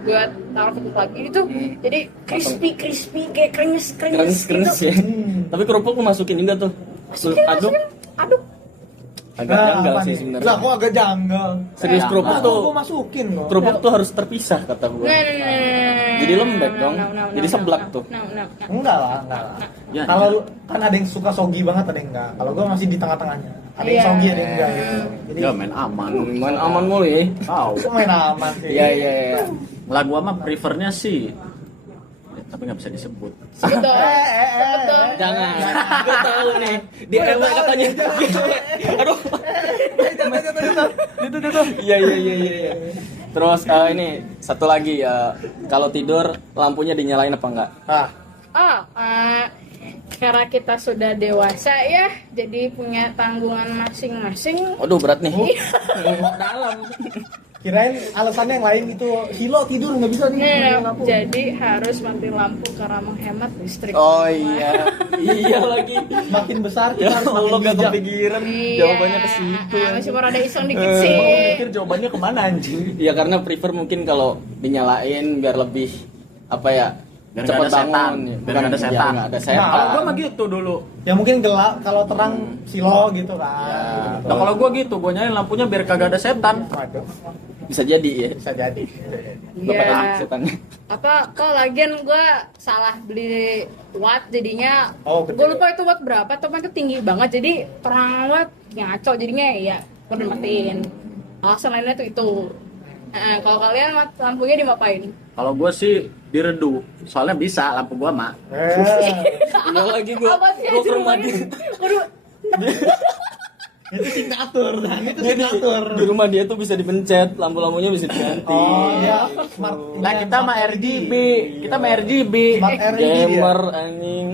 gua taruh kerupuk lagi itu jadi crispy kayak krenyes Keres gitu. ya. Tapi kerupuk lu masukin juga tuh. Lu aduk. Aduk. agak janggal apa sih nih? sebenarnya. Lah, kok agak janggal? Serius Nah, kerupuk Nah, tuh, gua masukin loh. kerupuk tuh harus terpisah kata gue. Jadi lembek dong. Jadi seblak tuh. Enggak lah. Ya, Kalau kan ada yang suka soggy banget, ada yang enggak. Kalau gua masih di tengah-tengahnya. Ada yang Iya. soggy, ada yang enggak gitu. Jadi ya main aman. Main aman mulu ya. Tahu. gua main aman sih. Iya iya iya. Lah gua mah prefernya sih tapi nggak bisa disebut. Betul. Betul. Jangan. Gue tahu nih. Di RW katanya. Aduh. Itu. Iya iya iya iya. Terus ini satu lagi ya, kalau tidur lampunya dinyalain apa enggak? Karena kita sudah dewasa ya, jadi punya tanggungan masing-masing. Waduh berat nih. Dalam. Kirain alasannya yang lain itu Hilo tidur nggak bisa nih. Nah, lampu. jadi harus mati lampu karena menghemat listrik. Oh iya. Iya lagi. Makin besar Ya kita harus Allah makin gak bijak. kepikiran Iya. jawabannya ke situ. Masih mau rada iseng dikit Eh, sih. Gua mikir jawabannya kemana anjing? Ya karena prefer mungkin kalau dinyalain biar lebih apa ya? Biar Cepet nggak ada setan. bangun. Biar Bukan, nggak ada ya, setan. nggak ada Nah, setan. Kalau gua mah gitu dulu. Ya mungkin gelap kalau terang Silo gitu kan. Ya. Nah, kalau gua gitu, gua nyalain lampunya biar kagak ada setan. Waduh, Bisa jadi ya. bisa jadi. Bapak Iya. setannya. Apa kok lagian gue salah beli watt jadinya Oh, gede. gue lupa itu watt berapa tapi itu tinggi banget jadi terang watt ngaco jadinya ya gue udah matiin. Alasan lainnya tuh itu. Kalau kalian lampunya dimapain? Kalau gua sih diredup. Soalnya bisa lampu gua mah. Iya lagi gua Apa sih ke anjir rumah rumahnya? dia. Waduh, Itu tingkatur, dan itu Jadi tingkatur. di rumah dia tuh bisa dipencet, lampu-lampunya bisa diganti. Oh, ya smart. Lah kita mah RGB. Kita mah RGB. Smart RGB dia. Gamer anjing.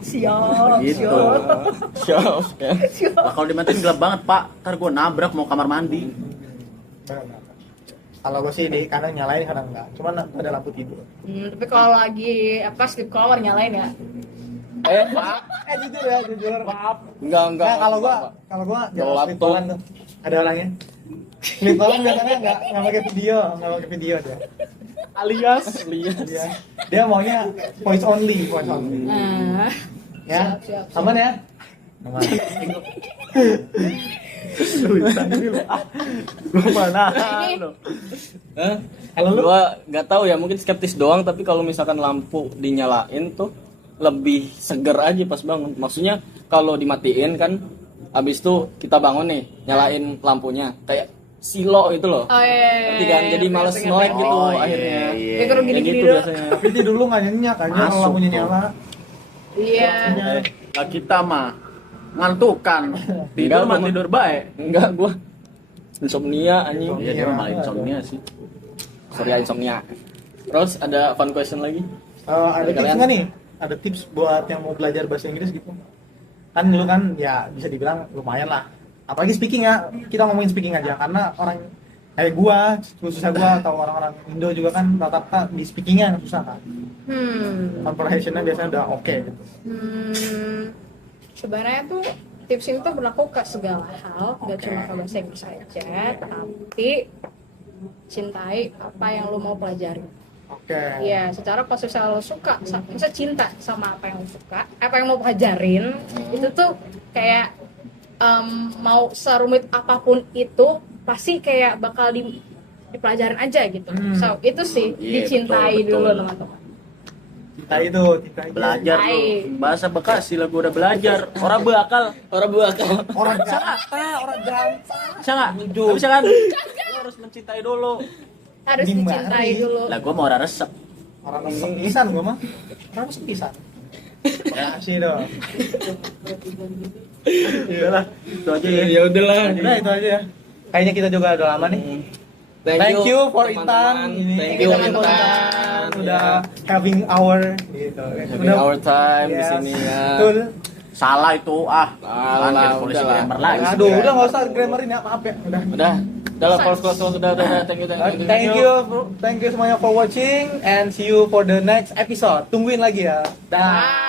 siap, Gitu. Siap ya. Lah, kalau dimatiin gelap banget, Pak. Ntar gua nabrak mau kamar mandi. Kalau gue sih di kadang nyalain kadang enggak. Cuman ada lampu tidur. Tapi kalau lagi apa sleep color nyalain ya. Jujur ya, jujur. Enggak. Nah, kalau gua Bawa jangan laptop. slip-callan tuh. Ada orangnya. Slip-callan biasanya enggak pakai video dia. Alias Dia maunya voice only. Nah, Ya. siap. Aman ya? Aman. Gua mana? ini Hah? Kalau lu? Gua nggak tahu ya, mungkin skeptis doang, tapi kalau misalkan lampu dinyalain tuh lebih seger aja pas bangun. Maksudnya kalau dimatiin kan abis itu kita bangun nih, nyalain lampunya kayak silo gitu loh. Oh iya. Nanti kan jadi males melek gitu Oh, iya, akhirnya. iya. Kayak kurang Kayak gini-gini gitu dulu. biasanya. Tapi tidur lu nggak nyenyak kan? Kalau Masuk lampunya tuh. nyala. Iya. Lah kita mah ngantukan. Tidur Enggak, mah gua- tidur baik. Enggak, gua insomnia anjing. Iya, dia mah malah insomnia sih. Sorry insomnia. Terus ada fun question lagi? Ada Dari tips kalian? nggak nih? Ada tips buat yang mau belajar bahasa Inggris gitu? Kan lu kan ya bisa dibilang lumayan lah. Apalagi speaking ya, kita ngomongin speaking aja karena orang kayak gua, khususnya gua atau orang-orang Indo juga kan rata-rata di speakingnya susah kan. Comprehensionnya biasanya udah oke gitu. Sebenarnya tuh tips ini tuh berlaku ke segala hal, nggak cuma ke bahasa Inggris saja, tapi cintai apa yang lo mau pelajari. Oke. Iya, secara kalau misalnya lo suka, misalnya cinta sama apa yang lo suka, apa yang lo pelajarin, itu tuh kayak mau serumit apapun itu pasti kayak bakal dipelajarin aja gitu. So itu sih Iya, dicintai betul, dulu betul. teman-teman. Kita itu, kita itu. Belajar Hai. lu. Bahasa Bekasi lah gua udah belajar. Orang bakal. Orang bakal. Orang Jakarta, orang gampang. Bisa nggak? Nggak bisa kan? Lu harus mencintai dulu. Harus Gimana dicintai nih? dulu. Lah gua mau orang resep. Orang resep pisan gua mah. Orang resep pisan. Makasih dong. Udahlah, itu aja ya. Ya udahlah. Udah itu aja ya. Kayaknya kita juga udah lama nih. Thank you for teman-teman. Intan. Ini Thank kita you Intan. Intan. Udah having our gitu. Having our time di sini ya. Betul. Salah itu Salah, Panggil polisi udahlah. grammar lagi. Aduh, udah enggak usah grammarin ya, maaf ya. Udah. Udah lah, close sudah. Thank you. Thank you semuanya for watching and see you for the next episode. Tungguin lagi ya. Dah.